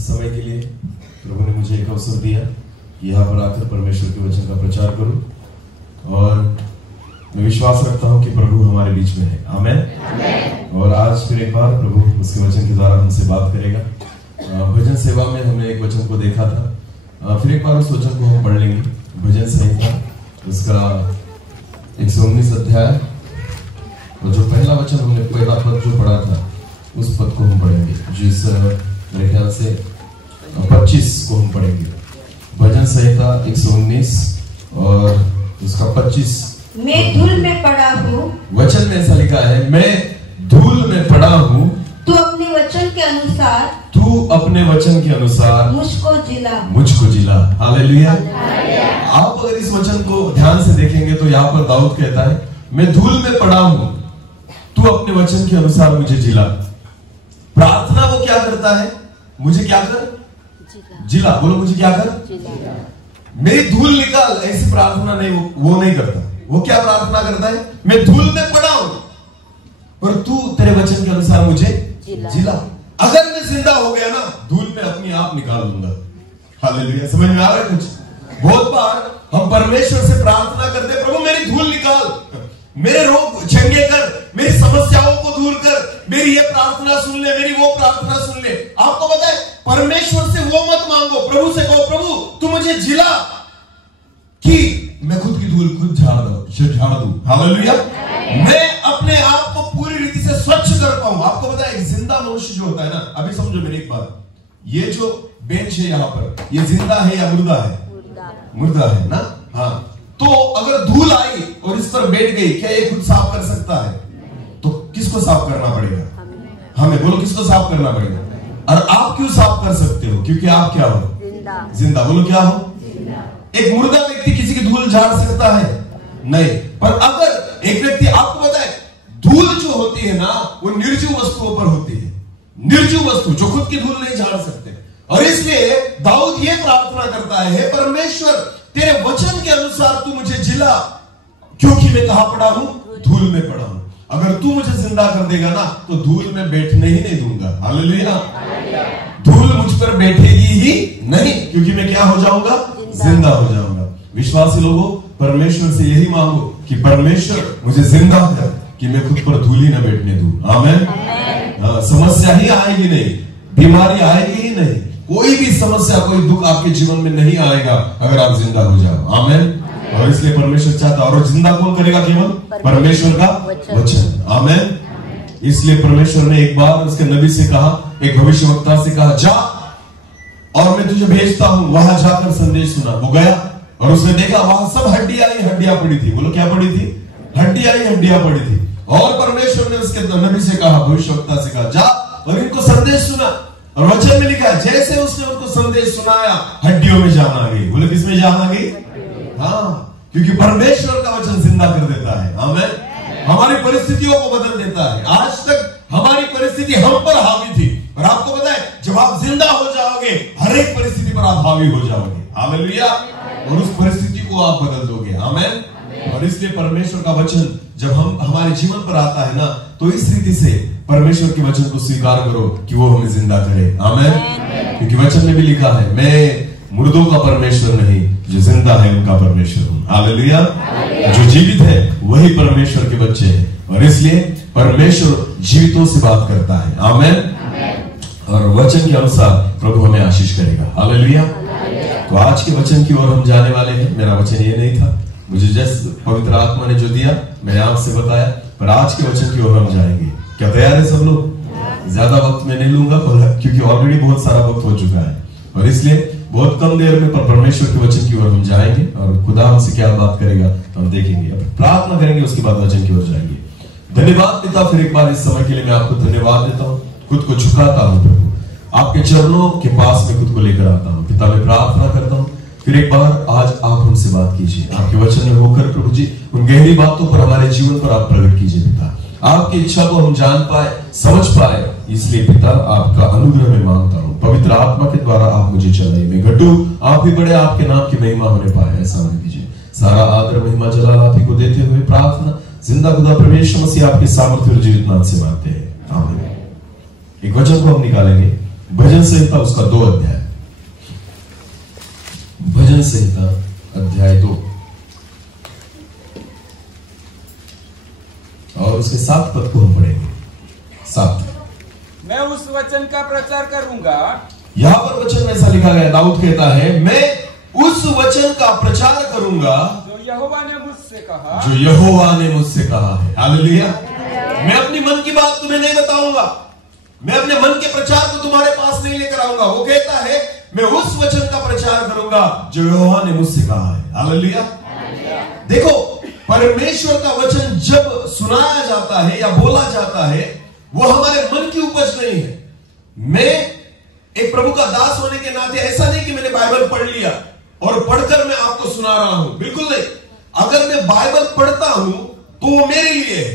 समय के लिए प्रभु ने मुझे एक अवसर दिया कि यहाँ पर आकर परमेश्वर के वचन का प्रचार करूं और मैं विश्वास रखता हूं कि प्रभु हमारे बीच में है। आमेन। और आज फिर एक बार प्रभु उसके वचन के द्वारा हमसे बात करेगा। भजन सेवा में हमने एक वचन को देखा था, फिर एक बार उस वचन को हम पढ़ लेंगे। भजन संहिता उसका 119 अध्याय और जो पहला वचन हमने पहला पद जो पढ़ा था उस पद को हम पढ़ेंगे, जिस मेरे ख्याल से 25 को हम पढ़ेंगे। भजन संहिता 119 और उसका 25। मैं धूल में पड़ा हूँ, वचन में ऐसा लिखा है, मैं धूल में पड़ा हूँ, तू अपने वचन के अनुसार, तू अपने वचन के अनुसार मुझको जिला। हालेलुया। आप अगर इस वचन को ध्यान से देखेंगे तो यहाँ पर दाऊद कहता है, मैं धूल में पड़ा हूँ, तू अपने वचन के अनुसार मुझे जिला। प्रार्थना वो क्या करता है? मुझे क्या कर? जिला। बोलो, मुझे क्या कर? मेरी धूल निकाल। ऐसी प्रार्थना नहीं, वो नहीं करता। वो क्या प्रार्थना करता है? मैं धूल में पड़ा हूं और तू तेरे वचन के अनुसार मुझे जिला। अगर मैं जिंदा हो गया ना, धूल में अपनी आप निकाल दूंगा। हालेलुया। समझ में आ रहा है कुछ? बहुत बार हम परमेश्वर से प्रार्थना करते, प्रभु मेरी धूल निकाल, मेरे रोग चंगे कर, मेरी समस्याओं को दूर कर, मेरी ये प्रार्थना सुन ले, मेरी वो प्रार्थना सुन ले। आपको पता है, परमेश्वर से वो मत मांगो, प्रभु से कहो, प्रभु तू मुझे जिला कि मैं खुद की धूल खुद झाड़ दूं। हालेलुया। मैं अपने आप को पूरी रीति से स्वच्छ कर पाऊं। आपको पता है, एक जिंदा मनुष्य जो होता है ना, अभी समझो मेरी एक बात, ये जो बेंच है यहाँ पर, ये जिंदा है या मुर्दा है? मुर्दा है ना। हाँ, तो अगर धूल आई और इस पर बैठ गई, क्या ये खुद साफ कर सकता है? तो किसको साफ करना पड़ेगा? हमें। बोलो, किसको साफ करना पड़ेगा? और आप क्यों साफ कर सकते हो? क्योंकि आप क्या हो? जिंदा। बोलो, क्या हो? एक मुर्दा व्यक्ति किसी की धूल झाड़ सकता है? नहीं। पर अगर एक व्यक्ति, आपको पता है, धूल जो होती है ना, वो निर्जीव वस्तुओं पर होती है। निर्जीव वस्तु जो खुद की धूल नहीं झाड़ सकते। और इसलिए दाऊद ये प्रार्थना करता है, परमेश्वर तेरे वचन के अनुसार तू मुझे जिला, क्योंकि मैं कहां पड़ा हूं? धूल में पड़ा हूं। अगर तू मुझे जिंदा कर देगा ना, तो धूल में बैठने ही नहीं दूंगा। हालेलुया। धूल मुझ पर बैठेगी ही नहीं, क्योंकि मैं क्या हो जाऊंगा? जिंदा हो जाऊंगा। विश्वासी लोगों, परमेश्वर से यही मांगो कि परमेश्वर मुझे जिंदा कर, कि मैं खुद पर धूल ही न बैठने दूं। आमेन। समस्या ही आएगी नहीं, बीमारी आएगी ही नहीं, कोई भी समस्या, कोई दुख आपके जीवन में नहीं आएगा अगर आप जिंदा हो जाओ। आमेन। और इसलिए परमेश्वर चाहता, और जिंदा कौन करेगा? केवल परमेश्वर का वचन। आमेन। इसलिए परमेश्वर ने एक बार उसके नबी से कहा, एक भविष्यवक्ता से कहा, जा और मैं तुझे भेजता हूं, वहां जाकर संदेश सुना। वो गया और उसने देखा वहां सब हड्डियां ही हड्डियां पड़ी थी। बोलो, क्या पड़ी थी? हड्डियां ही हड्डियां पड़ी थी। और परमेश्वर ने उसके नबी से कहा, भविष्यवक्ता से कहा, जा और इनको संदेश सुना। और वचन में लिखा है, जैसे उसने उनको संदेश सुनाया, हड्डियों में जान आ गई। बोले, किसमें जान आ गई? हाँ, क्योंकि परमेश्वर का वचन जिंदा कर देता है। आमेन। हमारी परिस्थितियों को बदल देता है। आज तक हमारी परिस्थिति हम पर हावी थी, और आपको पता है, जब आप जिंदा हो जाओगे, हर एक परिस्थिति पर आप हावी हो जाओगे। हालेलुया। और उस परिस्थिति को आप बदल दोगे। आमेन। और इसलिए परमेश्वर का वचन जब हमारे जीवन पर आता है ना, तो इस रीति से परमेश्वर के वचन को स्वीकार करो कि वो हमें जिंदा करे। आमेन। क्योंकि वचन में भी लिखा है, मैं मुर्दों का परमेश्वर नहीं, जो जिंदा है उनका परमेश्वर हूं। हालेलुया। जो जीवित है वही परमेश्वर के बच्चे हैं, और इसलिए परमेश्वर जीवितों से बात करता है। आमेन। और वचन के अनुसार प्रभु हमें आशीष करेगा। हालेलुया। तो आज के वचन की ओर हम जाने वाले हैं। मेरा वचन ये नहीं था, मुझे जैसे पवित्र आत्मा ने जो दिया मैंने आपसे बताया, पर आज के वचन की ओर हम जाएंगे। क्या तैयार है सब लोग? ज्यादा वक्त मैं नहीं लूंगा, क्योंकि ऑलरेडी बहुत सारा वक्त हो चुका है, और इसलिए बहुत कम देर में परमेश्वर के वचन की ओर हम जाएंगे, और खुदा हमसे क्या बात करेगा हम देखेंगे। प्रार्थना करेंगे, उसके बाद वचन की ओर जाएंगे। धन्यवाद पिता, फिर एक बार इस समय के लिए मैं आपको धन्यवाद देता हूँ। खुद को झुकाता हूँ प्रभु, आपके चरणों के पास में खुद को लेकर आता हूँ। पिता, मैं प्रार्थना करता हूँ, फिर एक बार आज आप हमसे बात कीजिए। आपके वचन में होकर प्रभु जी उन गहरी बातों पर, हमारे जीवन पर आप प्रकट कीजिए पिता। आपकी इच्छा को हम जान पाए, समझ पाए, इसलिए पिता आपका अनुग्रह में मांगता हूँ। पवित्र आत्मा के द्वारा आप मुझे चलाइए, मैं घटू, आप ही बड़े, आपके नाम की महिमा होने पाए, ऐसा होने दीजिए। सारा आदर महिमा जलाल आप ही को देते हुए प्रार्थना जिंदा खुदा परमेश्वर मसीह आपके सामर्थ्य और जीवित नाम से मांगते हैं। आमीन। एक वचन को हम निकालेंगे भजन संहिता उसका 2 अध्याय, भजन संहिता अध्याय 2 और उसके 7 पद को हम पढ़ेंगे। 7, मैं उस वचन का प्रचार करूंगा। यहां पर वचन में ऐसा लिखा गया, दाऊद कहता है मैं उस वचन का प्रचार करूंगा जो यहोवा ने मुझसे कहा, जो यहोवा ने मुझसे कहा है। हालेलुया। मैं अपनी मन की बात तुम्हें नहीं बताऊंगा, मैं अपने मन के प्रचार को तुम्हारे पास नहीं लेकर आऊंगा। वो कहता है मैं उस वचन का प्रचार करूंगा जो यहोवा ने मुझसे कहा है। हालेलुया। देखो, परमेश्वर का वचन जब सुनाया जाता है या बोला जाता है, वो हमारे मन की उपज नहीं है। मैं एक प्रभु का दास होने के नाते ऐसा नहीं कि मैंने बाइबल पढ़ लिया और पढ़कर मैं आपको सुना रहा हूं, बिल्कुल नहीं। अगर मैं बाइबल पढ़ता हूं तो वो मेरे लिए है,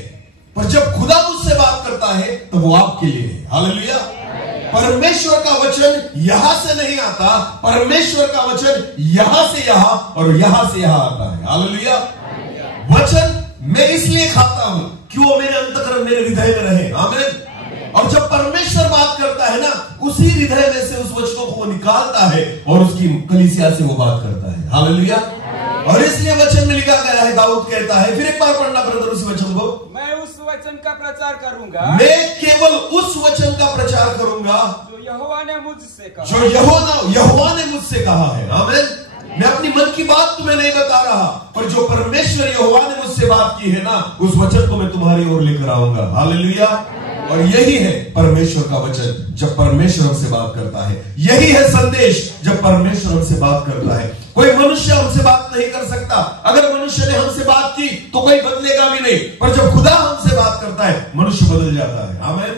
पर जब खुदा मुझसे बात करता है तो वो आपके लिए है। हालेलुया। परमेश्वर का वचन यहां से नहीं आता, परमेश्वर का वचन यहां से यहां और यहां से यहां आता है। हालेलुया। वचन मैं इसलिए खाता हूं कि वो मेरे अंतःकरण, मेरे हृदय में रहे। आमीन। और जब परमेश्वर बात करता है ना, उसी हृदय में से उस वचनों को निकालता है और उसकी कलीसिया से वो बात करता है। हालेलुया। और इसलिए वचन में लिखा गया है, दाऊद कहता है, फिर एक बार पढ़ना ब्रदर उस वचन को, मैं उस वचन का प्रचार करूंगा, मैं केवल उस वचन का प्रचार करूंगा जो यहोवा ने मुझसे कहा, जो यहोवा ने मुझसे कहा है। आमीन। मैं अपनी मन की बात तुम्हें नहीं बता रहा, पर जो परमेश्वर यहोवा ने मुझसे बात की है ना, उस वचन को मैं तुम्हारी ओर लेकर आऊंगा। हालेलुया। और यही है परमेश्वर का वचन जब परमेश्वर हमसे बात करता है। यही है संदेश जब परमेश्वर हमसे बात करता है। कोई मनुष्य हमसे बात नहीं कर सकता। अगर मनुष्य ने हमसे बात की तो कोई बदलेगा भी नहीं, पर जब खुदा हमसे बात करता है मनुष्य बदल जाता है। आमीन।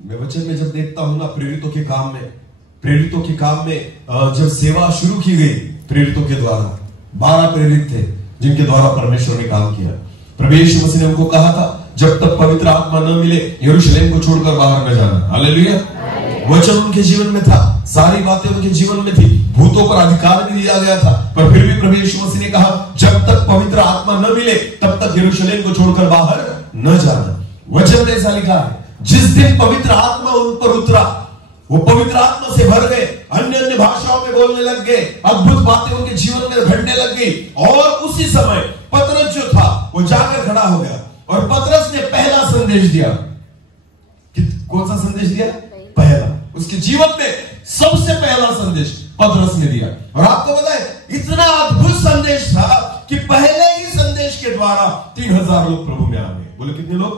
मैं वचन में जब देखता हूं ना, प्रेरितों के काम में जब सेवा शुरू की गई प्रेरितों के द्वारा, 12 प्रेरित थे जिनके द्वारा परमेश्वर ने काम किया। प्रभु यीशु मसीह ने उनको कहा था जब तक पवित्र आत्मा न मिले यरूशलेम को छोड़कर बाहर न जाना। हालेलुया। वचन उनके जीवन में था, सारी बातें उनके जीवन में थी, भूतों पर अधिकार भी दिया गया था, पर फिर भी प्रभु यीशु मसीह ने कहा जब तक पवित्र आत्मा न मिले तब तक यरूशलेम को छोड़कर बाहर न जाना। वचन में ऐसा लिखा है, जिस दिन पवित्र आत्मा उन पर उतरा वो पवित्र आत्मा से भर गए, अन्य अन्य भाषाओं में बोलने लग गए, अद्भुत बातें उनके जीवन में घटने लग गई। और उसी समय पतरस जो था वो जाकर खड़ा हो गया और पतरस ने पहला संदेश दिया। कौन सा संदेश दिया? पहला। उसके जीवन में सबसे पहला संदेश पतरस ने दिया। और आपको पता है इतना अद्भुत संदेश था कि पहले ही संदेश के द्वारा 3000 लोग प्रभु में आ गए। बोले कितने लोग?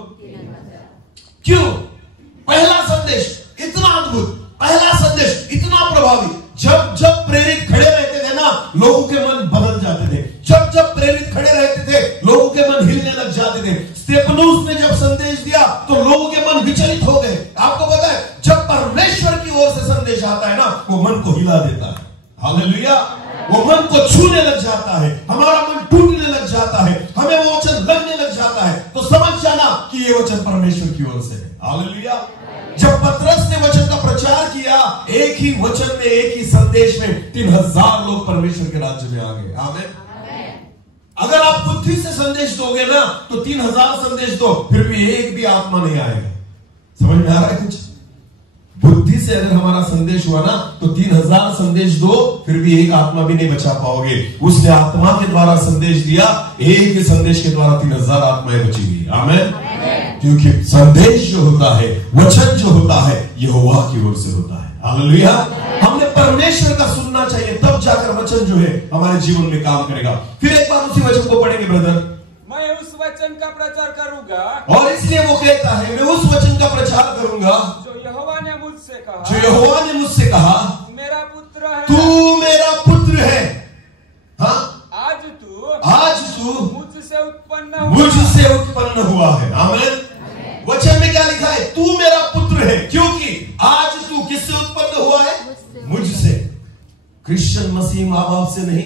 क्यों? पहला संदेश इतना अद्भुत, पहला संदेश इतना प्रभावी। जब जब प्रेरित खड़े रहते थे ना, लोगों के मन बदल जाते थे। जब जब प्रेरित खड़े रहते थे लोगों के मन हिलने लग जाते थे। स्तेफनुस ने जब संदेश दिया तो लोगों के मन विचलित हो गए। आपको पता है जब परमेश्वर की ओर से संदेश आता है ना, वो मन को हिला देता है। हालेलुया। वो मन को छूने लग जाता है, हमारा मन टूटने लग जाता है, हमें वो वचन लगने लग जाता है, तो समझ जाना कि ये वचन परमेश्वर की ओर से है। हालेलुया। जब पतरस ने वचन का प्रचार किया, एक ही वचन में, एक ही संदेश में 3000 लोग परमेश्वर के राज्य में आ गए। आमीन। अगर आप बुद्धि से संदेश दोगे ना तो 3000 संदेश दो, फिर भी एक भी आत्मा नहीं आएगा। समझ में आ रहा है कुछ? बुद्धि से अगर हमारा संदेश हुआ ना तो 3000 संदेश दो, फिर भी एक आत्मा भी नहीं बचा पाओगे। उसने आत्मा के द्वारा संदेश दिया, एक ही संदेश के द्वारा 3000 आत्माएं बची गई। आमीन। क्योंकि संदेश जो होता है, वचन जो होता है, यहोवा की ओर से होता है। हालेलुया। हमने परमेश्वर का सुनना चाहिए, तब जाकर वचन जो है हमारे जीवन में काम करेगा। फिर एक बार उसी वचन को पढ़ेंगे ब्रदर। मैं उस वचन का प्रचार करूंगा, और इसलिए वो कहता है मैं उस वचन का प्रचार करूंगा जो यहोवा ने मुझसे कहा, जो यहोवा ने मुझसे कहा, मेरा पुत्र है, तू मेरा पुत्र है। हाँ, आज तू मुझसे उत्पन्न हुआ है। आमीन। वचन में क्या लिखा है? तू मेरा पुत्र है, क्योंकि आज तू किससे उत्पन्न हुआ है? मुझसे। क्रिश्चियन मसीह माँ बाप से नहीं,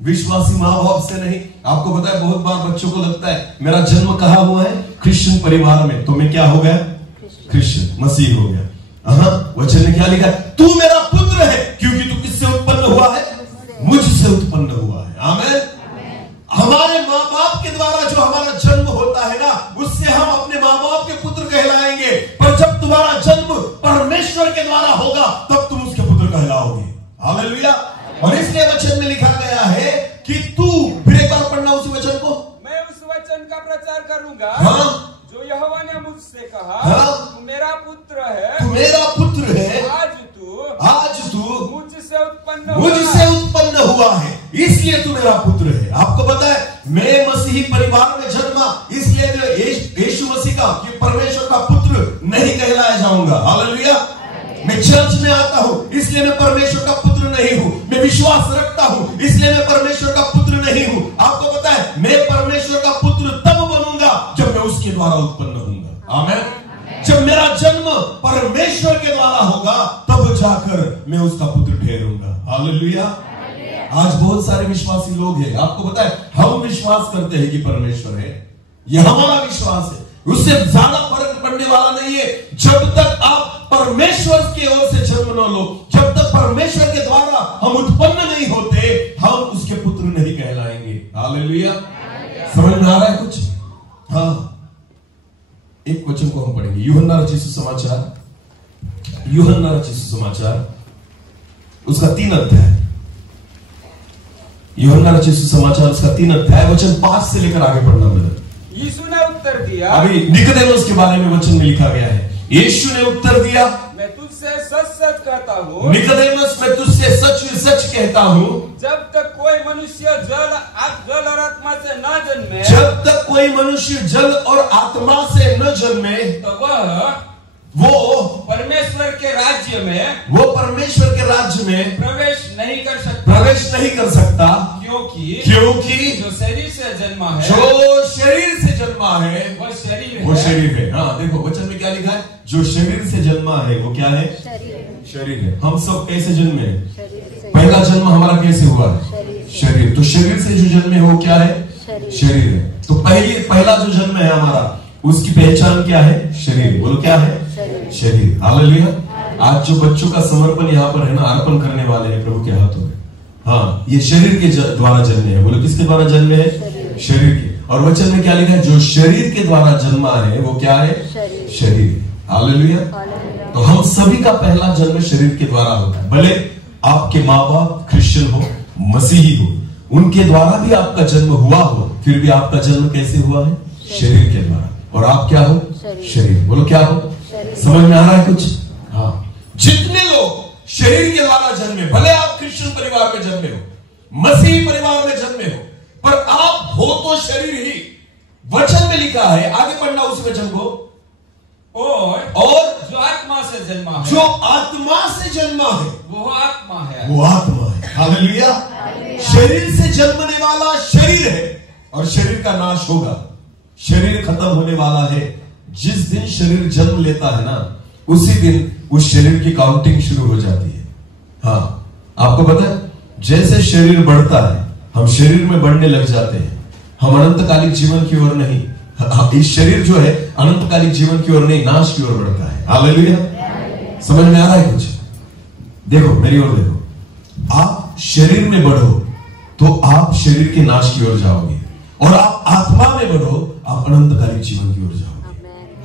विश्वासी माँ बाप से नहीं। आपको पता है बहुत बार बच्चों को लगता है मेरा जन्म कहाँ हुआ है? क्रिश्चियन परिवार में, तो मैं क्या हो गया? क्रिश्चियन मसीह हो गया। वचन में क्या लिखा है? तू मेरा पुत्र है, क्योंकि तू किससे उत्पन्न हुआ है? मुझसे उत्पन्न हुआ है। आमीन। हमारे माँ बाप के द्वारा जो हमारा जन्म होता है ना, उससे हम अपने माँ बाप के पुत्र कहलाएंगे। पर जब तुम्हारा जन्म परमेश्वर कहलाओगे। हालेलुया। और इसलिए वचन में लिखा गया है कि तू, फिर एक बार पढ़ना उसी वचन को, मैं उस वचन का प्रचार करूंगा हाँ, जो यहोवा ने मुझसे कहा, हाँ, तू मेरा पुत्र है, तू मेरा पुत्र है, आज तू मुझसे उत्पन्न हुआ है, इसलिए तू मेरा पुत्र है। आपको पता है, मैं मसीही परिवार में जन्मा, इसलिए मैं यीशु मसीह का, कि परमेश्वर का पुत्र नहीं कहलाया जाऊंगा। हालेलुया। मैं चर्च में आता हूं, इसलिए मैं परमेश्वर का पुत्र नहीं हूं। मैं विश्वास रखता हूं, इसलिए मैं परमेश्वर का पुत्र नहीं हूं। आपको पता है, मैं परमेश्वर का पुत्र तब बनूंगा जब मैं उसके द्वारा उत्पन्न होऊंगा। आमीन। जब मेरा जन्म परमेश्वर के द्वारा होगा, तब जाकर मैं उसका पुत्र ठहरूंगा। हालेलुया। आज बहुत सारे विश्वासी लोग हैं, आपको पता है, हम विश्वास करते हैं कि परमेश्वर है, यह हमारा विश्वास है, उससे ज्यादा फर्क पड़ने वाला नहीं है। जब तक आप परमेश्वर की ओर से जन्म न लो, जब तक परमेश्वर के द्वारा हम उत्पन्न नहीं होते, हम उसके पुत्र नहीं कहलाएंगे। हालेलुया। समझ में आ रहा है कुछ? हाँ, एक वचन को हम पढ़ेंगे, यूहन्ना रचित सुसमाचार, यूहन्ना रचित सुसमाचार उसका 3 अध्याय, यूहन्ना रचित सुसमाचार उसका 3 अध्याय वचन 5 से लेकर आगे पढ़ना मेरा। यीशु ने उत्तर दिया, अभी निकोदेमुस के बारे में वचन में लिखा गया है, यीशु ने उत्तर दिया, मैं तुझसे सच सच कहता हूँ, निकोदेमुस मैं तुझसे सच सच कहता हूँ, जब तक कोई मनुष्य जल और आत्मा से न जन्मे, जब तक कोई मनुष्य जल और आत्मा से न जन्मे, तो वो परमेश्वर के राज्य में प्रवेश नहीं कर सकता, क्योंकि जो शरीर से जन्मा है, वो शरीर है। हाँ, देखो वचन में क्या लिखा है, जो शरीर से जन्मा है वो क्या है? शरीर है। हम सब कैसे जन्मे? पहला जन्म हमारा कैसे हुआ है? शरीर। तो शरीर से जो जन्मे वो क्या है? शरीर है। तो पहला जो जन्म है हमारा, उसकी पहचान क्या है? शरीर। बोलो क्या है? शरीर। हालेलुया। आज जो बच्चों का समर्पण यहाँ पर है ना, अर्पण करने वाले हैं प्रभु के हाथों में, हाँ, ये शरीर के द्वारा जन्मे है। बोलो किसके द्वारा जन्मे है? शरीर के। और वचन में क्या लिखा है? जो शरीर के द्वारा जन्मा है वो क्या है? शरीर। हालेलुया। तो हम सभी का पहला जन्म शरीर के द्वारा होता है। भले आपके माँ बाप क्रिश्चियन हो, मसीही हो, उनके द्वारा भी आपका जन्म हुआ हो, फिर भी आपका जन्म कैसे हुआ है? शरीर के द्वारा। और आप क्या हो? शरीर। बोलो क्या हो? समझ में आ रहा है कुछ? हाँ। जितने लोग शरीर के द्वारा जन्मे, भले आप क्रिश्चियन परिवार में जन्मे हो, मसीही परिवार में जन्मे हो, पर आप हो तो शरीर ही। वचन में लिखा है, आगे पढ़ना उस वचन को, और जो आत्मा से जन्मा है, जो आत्मा से जन्मा है वो आत्मा है, वो आत्मा है। हालेलुया। शरीर से जन्मने वाला शरीर है और शरीर का नाश होगा, शरीर खत्म होने वाला है। जिस दिन शरीर जन्म लेता है ना, उसी दिन उस शरीर की काउंटिंग शुरू हो जाती है। हाँ, आपको पता है, जैसे शरीर बढ़ता है, हम शरीर में बढ़ने लग जाते हैं, हम अनंतकालिक जीवन की ओर नहीं, इस शरीर जो है अनंतकालिक जीवन की ओर नहीं, नाश की ओर बढ़ता है। हालेलुया। समझ में आ रहा है कुछ? देखो मेरी ओर देखो, आप शरीर में बढ़ो तो आप शरीर के नाश की ओर जाओगे, और आप आत्मा में बढ़ो, आप अनंतकालिक जीवन की ओर जाओगे।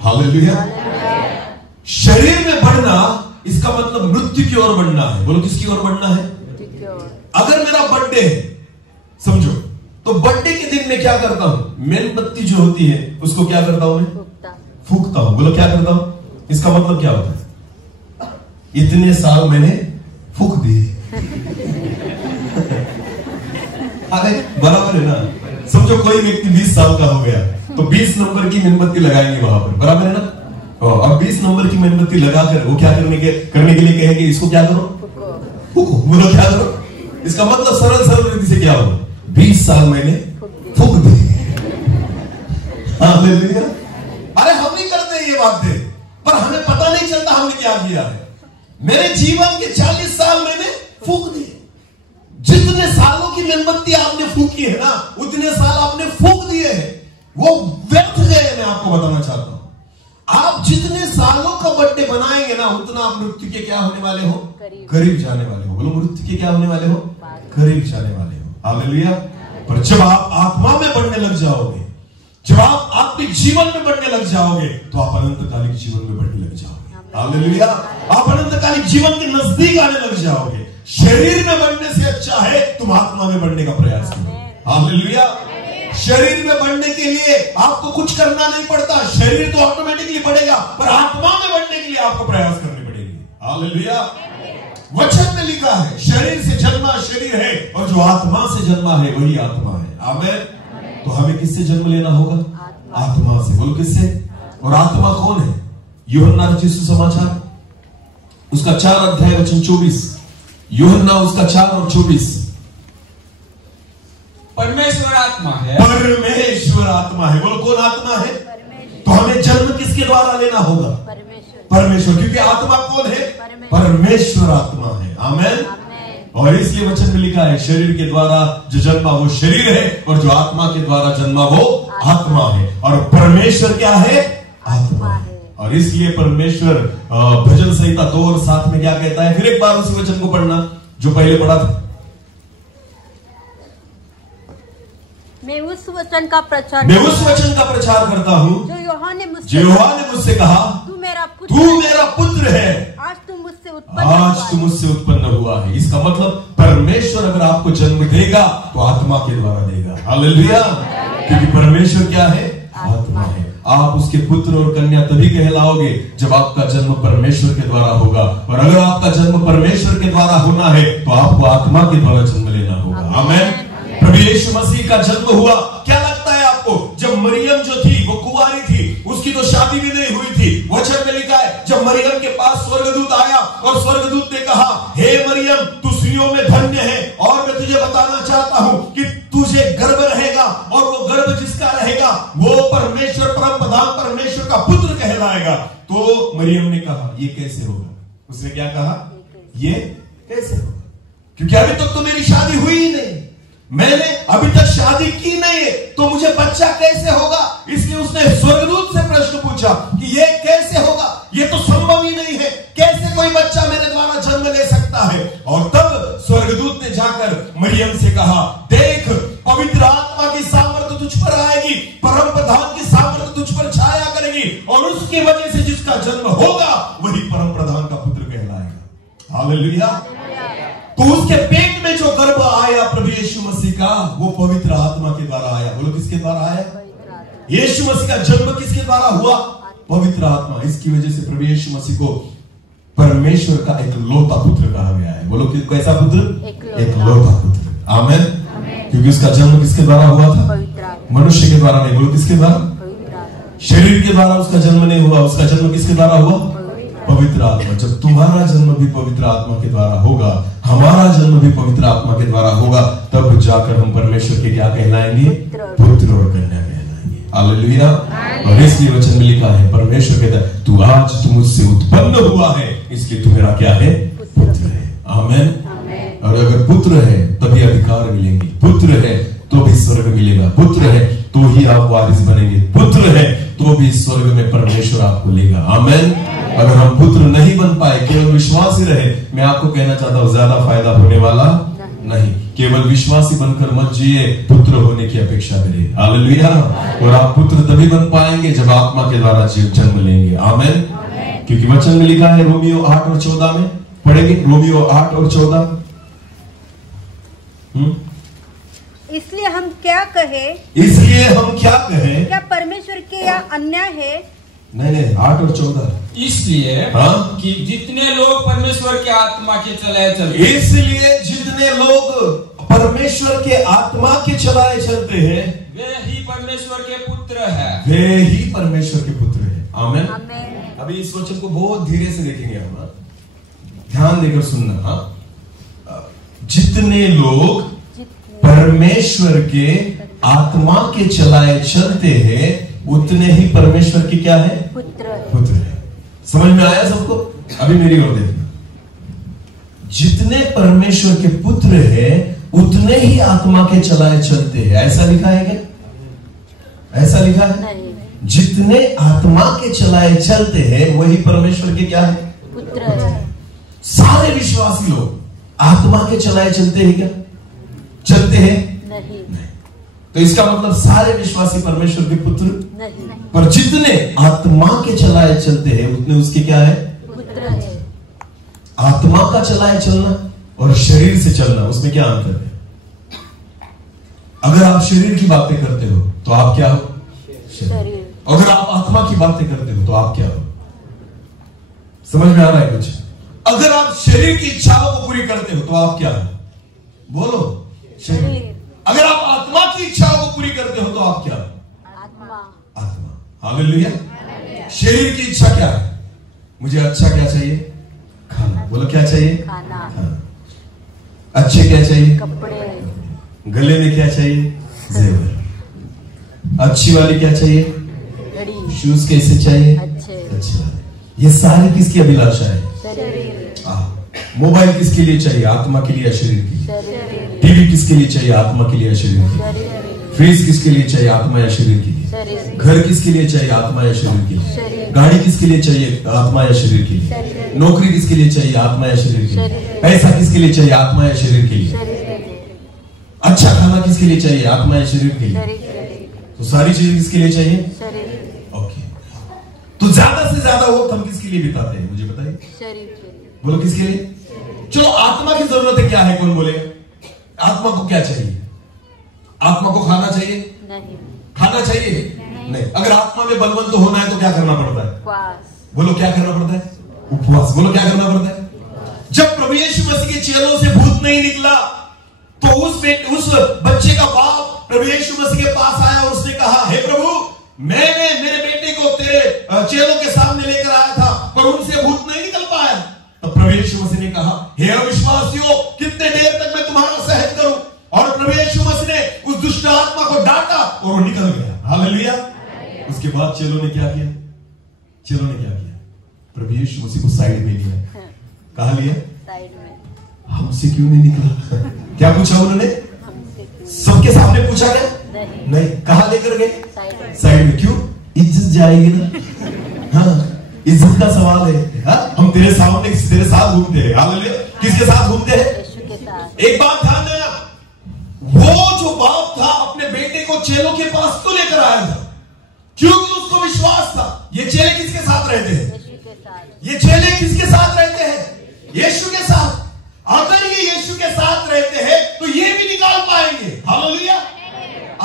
हालेलुया। शरीर में बढ़ना, इसका मतलब मृत्यु की ओर बढ़ना है। बोलो किसकी ओर बढ़ना है? अगर मेरा बर्थडे है, समझो, तो बर्थडे के दिन मैं क्या करता हूं? मेणबत्ती जो होती है उसको क्या करता हूं? मैं फूकता हूं। बोलो क्या करता हूं? इसका मतलब क्या होता है? इतने साल मैंने फूक दी। अरे बराबर है ना? समझो कोई व्यक्ति 20 साल का हो गया, तो 20 नंबर की मेणबत्ती लगाएंगे वहां पर, बराबर है ना? अब 20 नंबर की मेणबत्ती लगाकर वो क्या करने के लिए कहेंगे, इसको क्या करो? फूको। बोलो क्या करो? इसका मतलब सरल रीति से क्या होगा? 20 साल मैंने फूक दी। हालेलुया। अरे हम नहीं करते ये बातें, पर हमें पता नहीं चलता हमने क्या किया है। मेरे जीवन के 40 साल मैंने फूक दिए। जितने सालों की मेणबत्ती आपने फूकी है ना, उतने साल आपने फूक दिए हैं, वो व्यर्थ गए। मैं आपको बताना चाहता हूं, आप जितने सालों का बर्थडे बनाएंगे ना, उतना आप मृत्यु के क्या होने वाले हो? करीब जाने वाले हो। बोलो मृत्यु के क्या होने वाले हो? करीब जाने वाले हो। हालेलुया। पर जब आप आत्मा में बढ़ने लग जाओगे, जब आप आत्मिक जीवन में बढ़ने लग जाओगे, तो आप अनंतकालिक जीवन में बढ़ने लग जाओगे। हालेलुया। आप अनंतकालिक जीवन के नजदीक आने लग जाओगे। शरीर में बढ़ने से अच्छा है तुम आत्मा में बढ़ने का प्रयास करो। हालेलुया। शरीर में बढ़ने के लिए आपको कुछ करना नहीं पड़ता, शरीर तो ऑटोमेटिकली बढ़ेगा, पर आत्मा में बढ़ने के लिए आपको प्रयास करनी पड़ेगी। हालेलुया। वचन में लिखा है शरीर से जन्मा शरीर है और जो आत्मा से जन्मा है वही आत्मा है। आमीन। तो हमें किससे जन्म लेना होगा? आत्मा से। बोलो किससे? और आत्मा कौन है? यूहन्ना रचित सुसमाचार उसका 4 अध्याय वचन 24। यूहन्ना उसका 4 और 24। परमेश्वर आत्मा है। परमेश्वर आत्मा है। बोलो कौन आत्मा है? तो हमें जन्म किसके द्वारा लेना होगा? परमेश्वर। क्योंकि आत्मा कौन है? परमेश्वर आत्मा है। आमीन। और इसलिए वचन में लिखा है शरीर के द्वारा जो जन्मा वो शरीर है और जो आत्मा के द्वारा जन्मा वो आत्मा है। और परमेश्वर क्या है? आत्मा है। और इसलिए परमेश्वर भजन संहिता 2 और 7 में क्या कहता है? फिर एक बार उसी वचन को पढ़ना जो पहले पढ़ा था। मैं उस वचन का प्रचार करता हूँ जो यूहन्ना ने मुझसे कहा तू मेरा पुत्र है, आज तू मुझसे उत्पन्न हुआ है। इसका मतलब परमेश्वर अगर आपको जन्म देगा तो आत्मा के द्वारा देगा। हालेलुया। क्योंकि परमेश्वर क्या है? आत्मा है। आप उसके पुत्र और कन्या तभी कहलाओगे जब आपका जन्म परमेश्वर के द्वारा होगा। और अगर आपका जन्म परमेश्वर के द्वारा होना है तो आपको आत्मा के द्वारा जन्म लेना होगा। आमीन। प्रभु यीशु मसीह का जन्म हुआ। क्या लगता है आपको? जब मरियम जो थी वो कुंवारी थी, उसकी तो शादी भी नहीं हुई थी। वचन में लिखा है जब मरियम के पास स्वर्गदूत आया और स्वर्गदूत ने कहा हे मरियम तू स्त्रियों में धन्य है और मैं तुझे बताना चाहता हूं कि तुझे गर्भ रहेगा और वो गर्भ जिसका रहेगा वो परमेश्वर परम प्रधान परमेश्वर का पुत्र कहलाएगा। तो मरियम ने कहा ये कैसे होगा? उसने क्या कहा? ये कैसे होगा? क्योंकि अभी तक तो मेरी शादी हुई ही नहीं, मैंने अभी तक शादी की नहीं है, तो मुझे बच्चा कैसे होगा? इसलिए उसने स्वर्गदूत से प्रश्न पूछा कि ये कैसे होगा? ये तो संभव ही नहीं है, कैसे कोई बच्चा मेरे द्वारा जन्म ले सकता है? और तब स्वर्गदूत ने जाकर मरियम से कहा देख पवित्र आत्मा की सामर्थ्य तुझ पर आएगी, परम प्रधान की सामर्थ्य तुझ पर छाया करेगी और उसकी वजह से जिसका जन्म होगा वही परम प्रधान का पुत्र कहलाएगा। हालेलुया। तो उसके पेट में जो गर्भ आया प्रभु यीशु मसीह का वो पवित्र आत्मा के द्वारा आया। बोलो किसके द्वारा आया? यीशु मसीह का जन्म किसके द्वारा हुआ? पवित्र आत्मा। इसकी वजह से प्रभु यीशु मसीह को परमेश्वर का एकलौता पुत्र कहा गया है। बोलो कैसा पुत्र? एकलौता पुत्र। आमीन। क्योंकि उसका जन्म किसके द्वारा हुआ था? मनुष्य के द्वारा नहीं। बोलो किसके द्वारा? शरीर के द्वारा उसका जन्म नहीं हुआ। उसका जन्म किसके द्वारा हुआ? पवित्र आत्मा। जब तुम्हारा जन्म भी पवित्र आत्मा के द्वारा होगा, हमारा जन्म भी पवित्र आत्मा के द्वारा होगा, तब जाकर हम परमेश्वर के क्या कहलाएंगे? पुत्र और कन्या कहलाएंगे। हालेलुया। और इसलिए वचन में लिखा है परमेश्वर कहता है तू आज तू मुझसे उत्पन्न हुआ है इसलिए तू मेरा क्या है? पुत्र है। आमीन। और अगर पुत्र है तभी अधिकार मिलेंगे, पुत्र है तो भी स्वर्ग मिलेगा, पुत्र है तो ही आप वारिस बनेंगे, पुत्र है तो भी स्वर्ग में परमेश्वर आपको लेगा। आमीन। अगर हम पुत्र नहीं बन पाए, केवल विश्वासी रहे, मैं आपको कहना चाहता हूं ज्यादा फायदा होने वाला नहीं। केवल विश्वासी बनकर मत जिए, पुत्र होने की अपेक्षा करिए। हालेलुया। और आप पुत्र तभी बन पाएंगे जब आत्मा के द्वारा जन्म लेंगे। आमीन। क्योंकि वचन में लिखा है रोमियो 8 और 14 में, पढ़ेंगे रोमियो 8 और 14। इसलिए हम क्या कहें? क्या परमेश्वर के या अन्याय है? नहीं 8 और 14। इसलिए कि जितने लोग परमेश्वर के आत्मा के चलाए चलते, इसलिए जितने लोग परमेश्वर के आत्मा के चलाए चलते हैं वे ही परमेश्वर के पुत्र है। वे ही परमेश्वर के पुत्र है। आमीन। अभी इस वचन को बहुत धीरे से देखेंगे हम, ध्यान देकर सुनना। हाँ, जितने लोग परमेश्वर के आत्मा के चलाए चलते हैं उतने ही परमेश्वर की क्या है? पुत्र है। समझ में आया सबको? अभी मेरी ओर देखना। जितने परमेश्वर के पुत्र हैं उतने ही आत्मा के चलाए चलते हैं। ऐसा लिखा है क्या? ऐसा लिखा है? नहीं। जितने आत्मा के चलाए चलते हैं वही परमेश्वर के क्या है? पुत्र है। सारे विश्वासी लोग आत्मा के चलाए चलते हैं क्या? चलते हैं? नहीं। तो इसका मतलब सारे विश्वासी परमेश्वर के पुत्र नहीं। पर जितने आत्मा के चलाए चलते हैं उतने उसके क्या है? आत्मा का चलाए चलना और शरीर से चलना, उसमें क्या अंतर है? अगर आप शरीर की बातें करते हो तो आप क्या हो? शरीर। अगर आप आत्मा की बातें करते हो तो आप क्या हो? समझ में आ रहा है कुछ? अगर आप शरीर की इच्छाओं को पूरी करते हो तो आप क्या हो? बोलो, शरीर। अगर आप आत्मा की इच्छाओं को पूरी करते हो तो आप क्या हो? आत्मा। हालेलुया। शरीर की इच्छा क्या है? मुझे अच्छा क्या चाहिए? खाना। बोलो क्या चाहिए? खाना। अच्छे क्या चाहिए? कपड़े। गले में क्या चाहिए? जेवर। अच्छी वाली क्या चाहिए? घड़ी। शूज कैसे चाहिए? अच्छे वाले। ये सारी किसकी अभिलाषा है? मोबाइल किसके लिए चाहिए? आत्मा के लिए या शरीर के लिए? टीवी किसके लिए चाहिए? आत्मा के लिए या शरीर के लिए? फ्रिज किसके लिए चाहिए? आत्मा या शरीर के लिए? घर किसके लिए चाहिए? आत्मा या शरीर के लिए? गाड़ी किसके लिए चाहिए? आत्मा या शरीर के लिए? नौकरी किसके लिए चाहिए? आत्मा या शरीर के लिए? पैसा किसके लिए चाहिए? आत्मा या शरीर के लिए? अच्छा खाना किसके लिए चाहिए? आत्मा या शरीर के लिए? तो सारी चीजें किसके लिए चाहिए? ओके। तो ज्यादा से ज्यादा वक्त हम किसके लिए बिताते हैं? मुझे बताइए। शरीर के लिए। बोलो किसके लिए? चलो आत्मा की जरूरत है क्या है? कौन बोले? आत्मा को क्या चाहिए? आत्मा को खाना चाहिए? नहीं। खाना चाहिए? नहीं। अगर आत्मा में बलवंत होना है तो क्या करना पड़ता है? उपवास। बोलो क्या करना पड़ता है? उपवास। बोलो क्या करना पड़ता है? जब प्रभु यीशु मसीह के चेलों से भूत नहीं निकला तो उस बच्चे का बाप प्रभु यीशु मसीह के पास आया और उसने कहा, हे प्रभु, मैंने मेरे बेटे को तेरे चेलों के सामने लेकर आया था पर उनसे भूत नहीं निकल पाया। तो प्रभु यीशु मसीह ने कहा, हे अविश्वासियों, कितने देर तक मैं तुम्हारा सहन करूं? और प्रभु यीशु मसीह ने उस दुष्ट आत्मा को डांटा और वो निकल गया। हालेलुया। उसके बाद चेलों ने क्या किया? चेलों ने क्या किया? प्रभु यीशु मसीह को साइड में लिया। कहा लिया? साइड में। हमसे क्यों नहीं निकला? क्या पूछा उन्होंने? सबके सामने पूछा क्या? नहीं। कहा लेकर गए? साइड में। क्यों? इज्जत जाएगी ना। हाँ, इज्जत का सवाल है। हाँ? हम तेरे सामने तेरे साथ घूमते हैं। हालेलुया। किसके साथ घूमते हैं? एक बात ध्यान देना, वो जो बाप था अपने बेटे को चेलों के पास तो लेकर आया था क्योंकि उसको विश्वास था। ये चेले किसके साथ रहते हैं? ये चेले किसके साथ रहते हैं? यीशु के साथ। अगर ये यीशु के साथ रहते हैं तो ये भी निकाल पाएंगे। हालेलुया।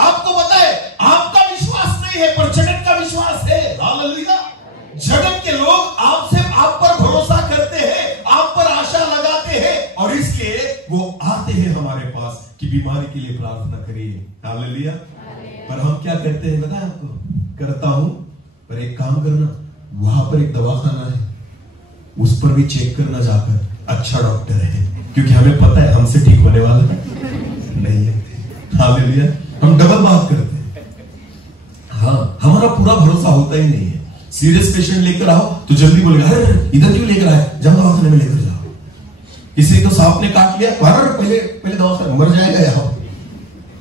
आपको पता है, आपका विश्वास नहीं है पर जगत का विश्वास है। हालेलुया। जगत के लोग आपसे आप पर भरोसा करते हैं, आप पर आशा लगाते हैं और इसलिए वो आते हैं हमारे पास कि बीमारी के लिए प्रार्थना करिए। हालेलुया। पर हम क्या करते हैं पता है आपको? करता हूं, पर एक काम करना, वहां पर एक दवाखाना है, उस पर भी चेक करना जाकर, अच्छा डॉक्टर है, क्योंकि हमें पता है हमसे ठीक होने वाला नहीं है। हालेलुया। हम डबल बात करते हैं। हाँ, हमारा पूरा भरोसा होता ही नहीं है। सीरियस पेशेंट लेकर आओ तो जल्दी बोलेगा, अरे इधर क्यों लेकर आए? जाओ दवाखाने में लेकर जाओ। किसी को सांप ने काट लिया, पहले दवाखाने, मर जाएगा यहाँ।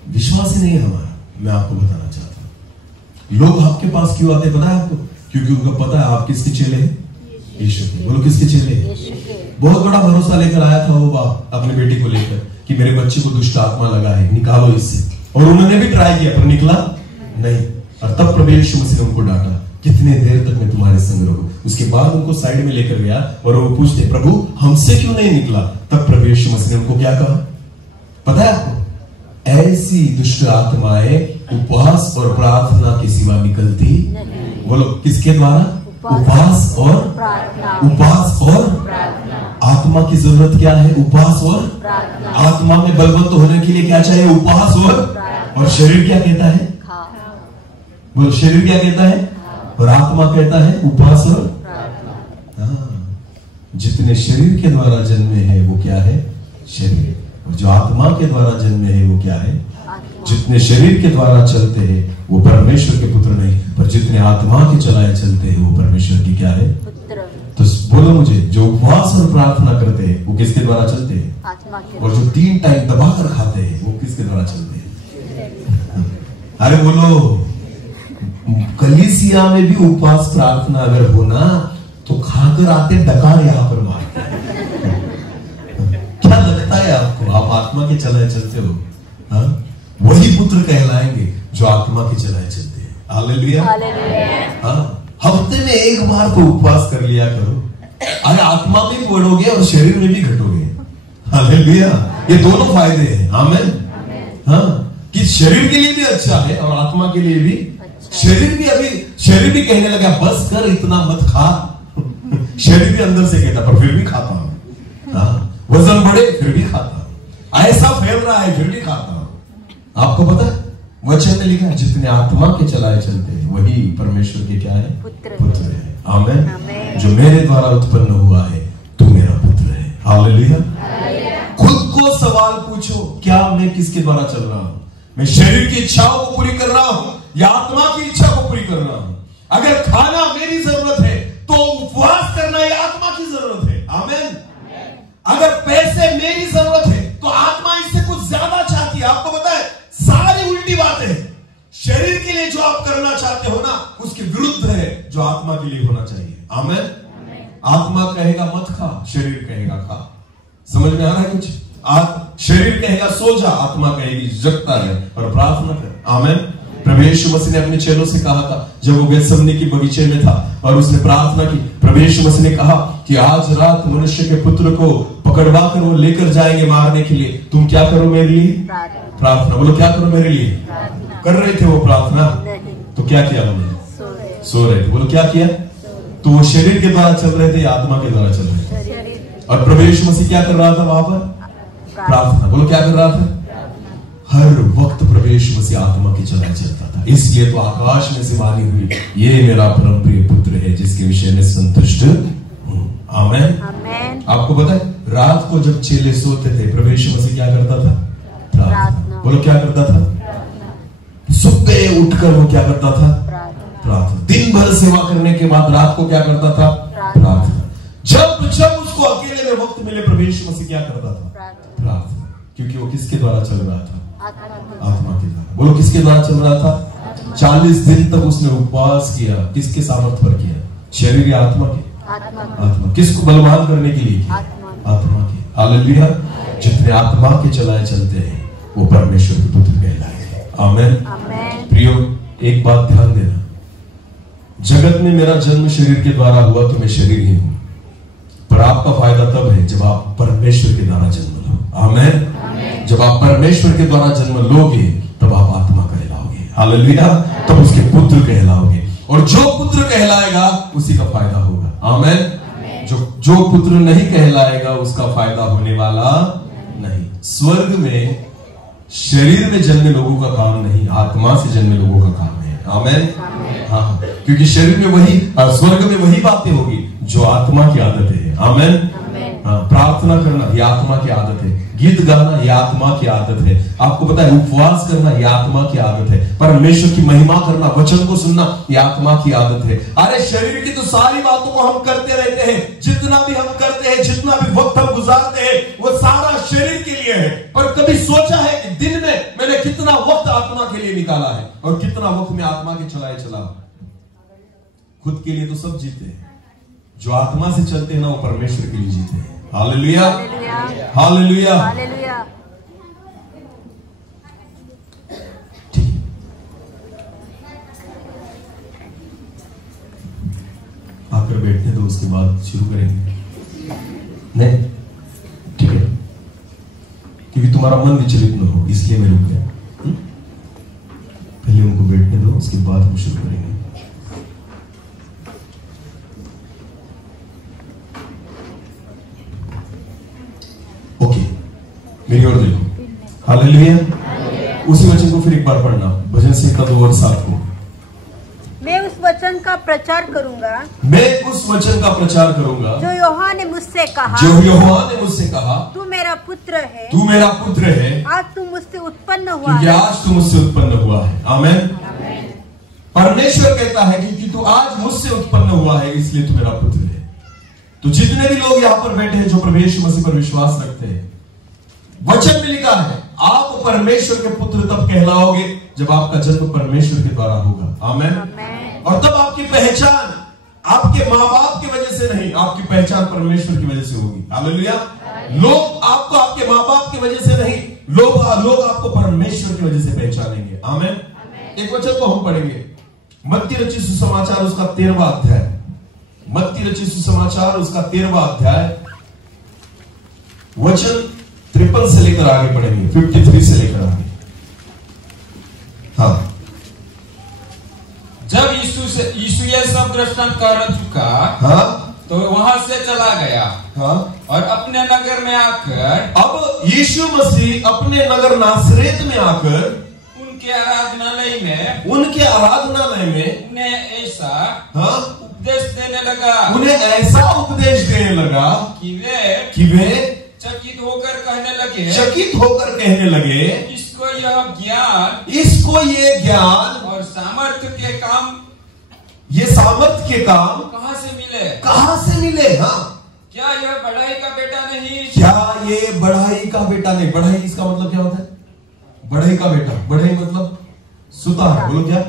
विश्वास ही नहीं है हमारा। मैं आपको बताना चाहता हूं, लोग आपके पास क्यों आते पता है आपको? क्योंकि उनको पता है आप किसके चेले हैं? यीशु के। बोलो किसके चेले हैं? बहुत बड़ा भरोसा लेकर आया था वो बाप अपने बेटे को लेकर कि मेरे बच्चे को दुष्ट आत्मा लगा है, निकालो इससे। और उन्होंने भी ट्राई किया पर निकला नहीं। और तब प्रभु यीशु मसीह ने उनको डांटा, कितने देर तक मैं तुम्हारे संग रहूं? उसके बाद उनको साइड में लेकर गया और वो पूछते, प्रभु हमसे क्यों नहीं निकला? तब प्रभु यीशु मसीह ने उनको क्या कहा पता है आपको? ऐसी दुष्ट आत्माएं उपवास और प्रार्थना के सिवा निकलती नहीं। बोलो किसके द्वारा? उपवास और आत्मा की जरूरत क्या है? उपवास और आत्मा में बलवंत होने के लिए क्या चाहिए? उपवास और शरीर क्या कहता है? बोलो शरीर क्या कहता है? और आत्मा कहता है उपवास और जितने शरीर के द्वारा जन्मे हैं वो क्या है? शरीर। और जो आत्मा के द्वारा जन्मे हैं वो क्या है? जितने शरीर के द्वारा चलते हैं वो परमेश्वर के पुत्र नहीं, पर जितने आत्मा के चलाए चलते हैं वो परमेश्वर की क्या है? पुत्र। तो बोलो मुझे, जो उपवास और प्रार्थना करते हैं वो किसके द्वारा चलते हैं? आत्मा के। और जो 3 टाइम दबाकर खाते हैं वो किसके द्वारा चलते हैं? अरे बोलो, कलीसिया में भी उपवास प्रार्थना अगर होना तो खाकर आते डकार यहां पर मारते। क्या लगता है आपको? आप आत्मा के चलाए चलते हो? हाँ, वही पुत्र कहलाएंगे जो आत्मा के चलाए चलते हैं। हालेलुया। हाँ, हफ्ते में एक बार तो उपवास कर लिया करो। अरे आत्मा में भी बढ़ोगे और शरीर में भी घटोगे। हालेलुया, ये दोनों फायदे हैं। आमेन। हाँ, कि शरीर के लिए भी अच्छा है और आत्मा के लिए भी। शरीर भी कहने लगा बस कर, इतना मत खा। शरीर भी अंदर से कहता पर फिर भी खाता हूं। हाँ, वजन बढ़े फिर भी खाता हूं, ऐसा फैल रहा है फिर भी खाता हूं। आपको पता है वचन में लिखा है जितने आत्मा के चलाए चलते हैं वही परमेश्वर के क्या है? पुत्र है। आमेन। जो मेरे द्वारा उत्पन्न हुआ है तू मेरा पुत्र है। हालेलुया। खुद को सवाल पूछो, क्या मैं किसके द्वारा चल रहा हूं? मैं शरीर की इच्छाओं को पूरी कर रहा हूं या आत्मा की इच्छा को पूरी कर रहा हूं? अगर खाना मेरी जरूरत है तो उपवास करना ये आत्मा की जरूरत है। आमेन। अगर पैसे मेरी जरूरत है तो आत्मा इससे कुछ ज्यादा चाहती है। आपको पता है सारी उल्टी बातें हैं। शरीर के लिए जो आप करना चाहते हो ना उसके विरुद्ध है जो आत्मा के लिए होना चाहिए। आमेन। आत्मा कहेगा मत खा, शरीर कहेगा खा। समझ में आ रहा है कुछ? शरीर कहेगा सो जा, आत्मा कहेगी जगता रहे और प्रार्थना कर। आमेन। प्रभु यीशु मसीह ने अपने चेलों से कहा था जब वो गेत्सेमनी की बगीचे में था और उसने प्रार्थना की, प्रभु यीशु मसीह ने कहा कि आज रात मनुष्य के पुत्र को पकड़वा कर वो लेकर जाएंगे मारने के लिए, तुम क्या करो मेरे लिए? प्रार्थना। बोलो क्या करो मेरे लिए? कर रहे थे वो प्रार्थना, तो क्या किया उन्होंने? सो रहे थे। बोलो क्या किया? तो वो शरीर के द्वारा चल रहे थे या आत्मा के द्वारा चल रहे थे? और प्रभु यीशु मसीह क्या कर रहा था वहां पर? प्रार्थना। बोलो क्या कर रहा था? हर वक्त प्रभु यीशु मसीह आत्मा की चलाए चलता था। इसलिए तो आकाश में से वाणी हुई, ये मेरा परम प्रिय पुत्र है जिसके विषय में संतुष्ट हूं। आमेन। आपको पता है रात को जब चेले सोते थे प्रभु यीशु मसीह क्या करता था? प्रार्थना। बोलो क्या करता था? सुबह उठकर वो क्या करता था? प्रार्थना। दिन भर सेवा करने के बाद रात को क्या करता था? प्रार्थना। जब उसको अकेले में वक्त मिले प्रभु यीशु मसीह क्या करता था? प्रार्थना। क्योंकि वो किसके द्वारा चल रहा था? आत्मा के द्वारा। बोलो किसके द्वारा चल रहा था? 40 दिन तक उसने उपवास किया। किसके सामर्थ्य पर किया? शरीर या आत्मा के? आत्मा। किसको बलवान करने के लिए? आत्मा के। हालेलुया। जितने आत्मा के चलाए चलते हैं वो परमेश्वर के पुत्र कहलाए। आमेन। प्रियो एक बात ध्यान देना, जगत में मेरा जन्म शरीर के द्वारा हुआ तो मैं शरीर ही हूं, पर आपका फायदा तब है जब आप परमेश्वर के द्वारा जन्म लो। आमेन। जब आप परमेश्वर के द्वारा जन्म लोगे तब आप आत्मा कहलाओगे। हालेलुया। तब उसके पुत्र कहलाओगे और जो पुत्र कहलाएगा उसी का फायदा होगा। आमेन। जो पुत्र नहीं कहलाएगा उसका फायदा होने वाला नहीं। स्वर्ग में शरीर में जन्मे लोगों का काम नहीं, आत्मा से जन्मे लोगों का काम है। आमेन। हाँ, क्योंकि शरीर में वही, स्वर्ग में वही बातें होगी जो आत्मा की आदत है। आमेन। प्रार्थना करना ये आत्मा की आदत है, गीत गाना ये आत्मा की आदत है। आपको पता है उपवास करना ये आत्मा की आदत है, परमेश्वर की महिमा करना, वचन को सुनना ये आत्मा की आदत है। अरे शरीर की तो सारी बातों को हम करते रहते हैं, जितना भी हम करते हैं, जितना भी वक्त हम गुजारते हैं वो सारा शरीर के लिए है। पर कभी सोचा है कि दिन में मैंने कितना वक्त आत्मा के लिए निकाला है और कितना वक्त में आत्मा के चलाए चला? खुद के लिए तो सब जीते हैं, जो आत्मा से चलते हैं ना वो परमेश्वर के लिए जीते हैं। हालेलुया। हालेलुया। आकर बैठने दो, उसके बाद शुरू करेंगे। नहीं ठीक है, क्योंकि तुम्हारा मन विचलित न हो इसलिए मैं रुक गया। पहले उनको बैठने दो, उसके बाद हम शुरू करेंगे। ओके, मेरी ओर देखो। हालेलुया। उसी वचन को फिर एक बार पढ़ना, भजन संहिता 2 और 7 को। मैं उस वचन का प्रचार करूंगा, मैं उस वचन का प्रचार करूंगा जो यूहन्ना ने मुझसे कहा, तू मेरा पुत्र है, तू मेरा पुत्र है, आज तू मुझसे उत्पन्न हुआ है। आज तू मुझसे उत्पन्न हुआ है। आमेन। परमेश्वर कहता है कि तू आज मुझसे उत्पन्न हुआ है इसलिए तू मेरा पुत्र है। तो जितने भी लोग यहाँ पर बैठे हैं जो प्रभु यीशु मसीह पर विश्वास रखते हैं, वचन में लिखा है आप परमेश्वर के पुत्र तब कहलाओगे जब आपका जन्म परमेश्वर के द्वारा होगा। आमेन। और तब आपकी पहचान आपके माँ बाप की वजह से नहीं, आपकी पहचान परमेश्वर की वजह से होगी। हालेलुया। लोग आपको आपके माँ बाप की वजह से नहीं, लोग आपको परमेश्वर की वजह से पहचानेंगे। आमेन। एक वचन को हम पढ़ेंगे, मत्ती रचित सुसमाचार उसका 13वां अध्याय मत्ती रचित सुसमाचार उसका 13वां अध्याय वचन 53 से लेकर आगे पढ़ेंगे, 53 से लेकर आगे। हाँ, जब यीशु ये सब दृष्टांत कर चुका, हाँ, तो वहां से चला गया, हाँ, और अपने नगर में आकर, अब यीशु मसीह अपने नगर नासरेत में आकर उनके आराधनालय में उन्हें ऐसा हाँ उपदेश देने लगा, उन्हें ऐसा उपदेश देने लगा कि वे चकित होकर कहने लगे, इसको ये ज्ञान और सामर्थ्य के काम कहाँ से मिले? हाँ, क्या यह बढ़ाई का बेटा नहीं? बढ़ाई इसका मतलब क्या होता है? बढ़ई का बेटा, बढ़ई मतलब सुतार, बोलो क्या?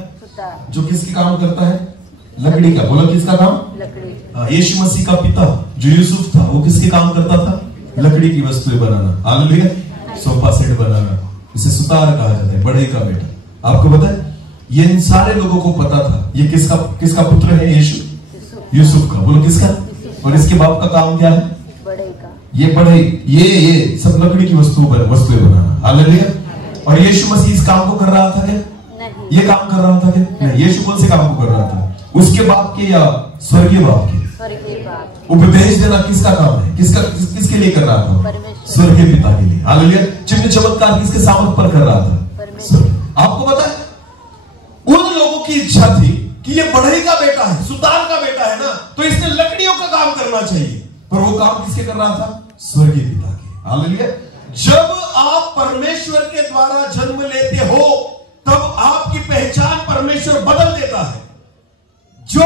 जो किसके काम करता है? लकड़ी का, बोलो किसका काम? लकड़ी। यीशु मसीह का पिता जो यूसुफ था, वो किसके काम करता था? लकड़ी की वस्तुएं बनाना, हालेलुया, सोफा सेट बनाना, इसे सुतार कहा जाता है, बढ़ई का बेटा। आपको पता है, ये इन सारे लोगों को पता था ये किसका पुत्र है? यूसुफ का, बोलो किसका? और इसके बाप का काम क्या है? ये बढ़ई, ये सब लकड़ी की वस्तुएं बनाना, हालेलुया। और यीशु मसीह इस काम को कर रहा था क्या? नहीं। ये काम कर रहा था क्या? नहीं। यीशु कौन से काम को कर रहा था? उसके बाप के या स्वर्गीय बाप के? उपदेश देना किसका काम है? किसके लिए कर रहा था? स्वर्गीय पिता के लिए, हालेलुया। चिन्ह चमत्कार किसके सामर्थ पर कर रहा था? आपको पता है, उन लोगों की इच्छा थी कि ये बढ़ई का बेटा है, सुतार का बेटा है ना, तो इसने लकड़ियों का काम करना चाहिए, पर वो काम किसके कर रहा था? स्वर्गीय पिता के, हालेलुया। जब आप परमेश्वर के द्वारा जन्म लेते हो, तब आपकी पहचान परमेश्वर बदल देता है। जो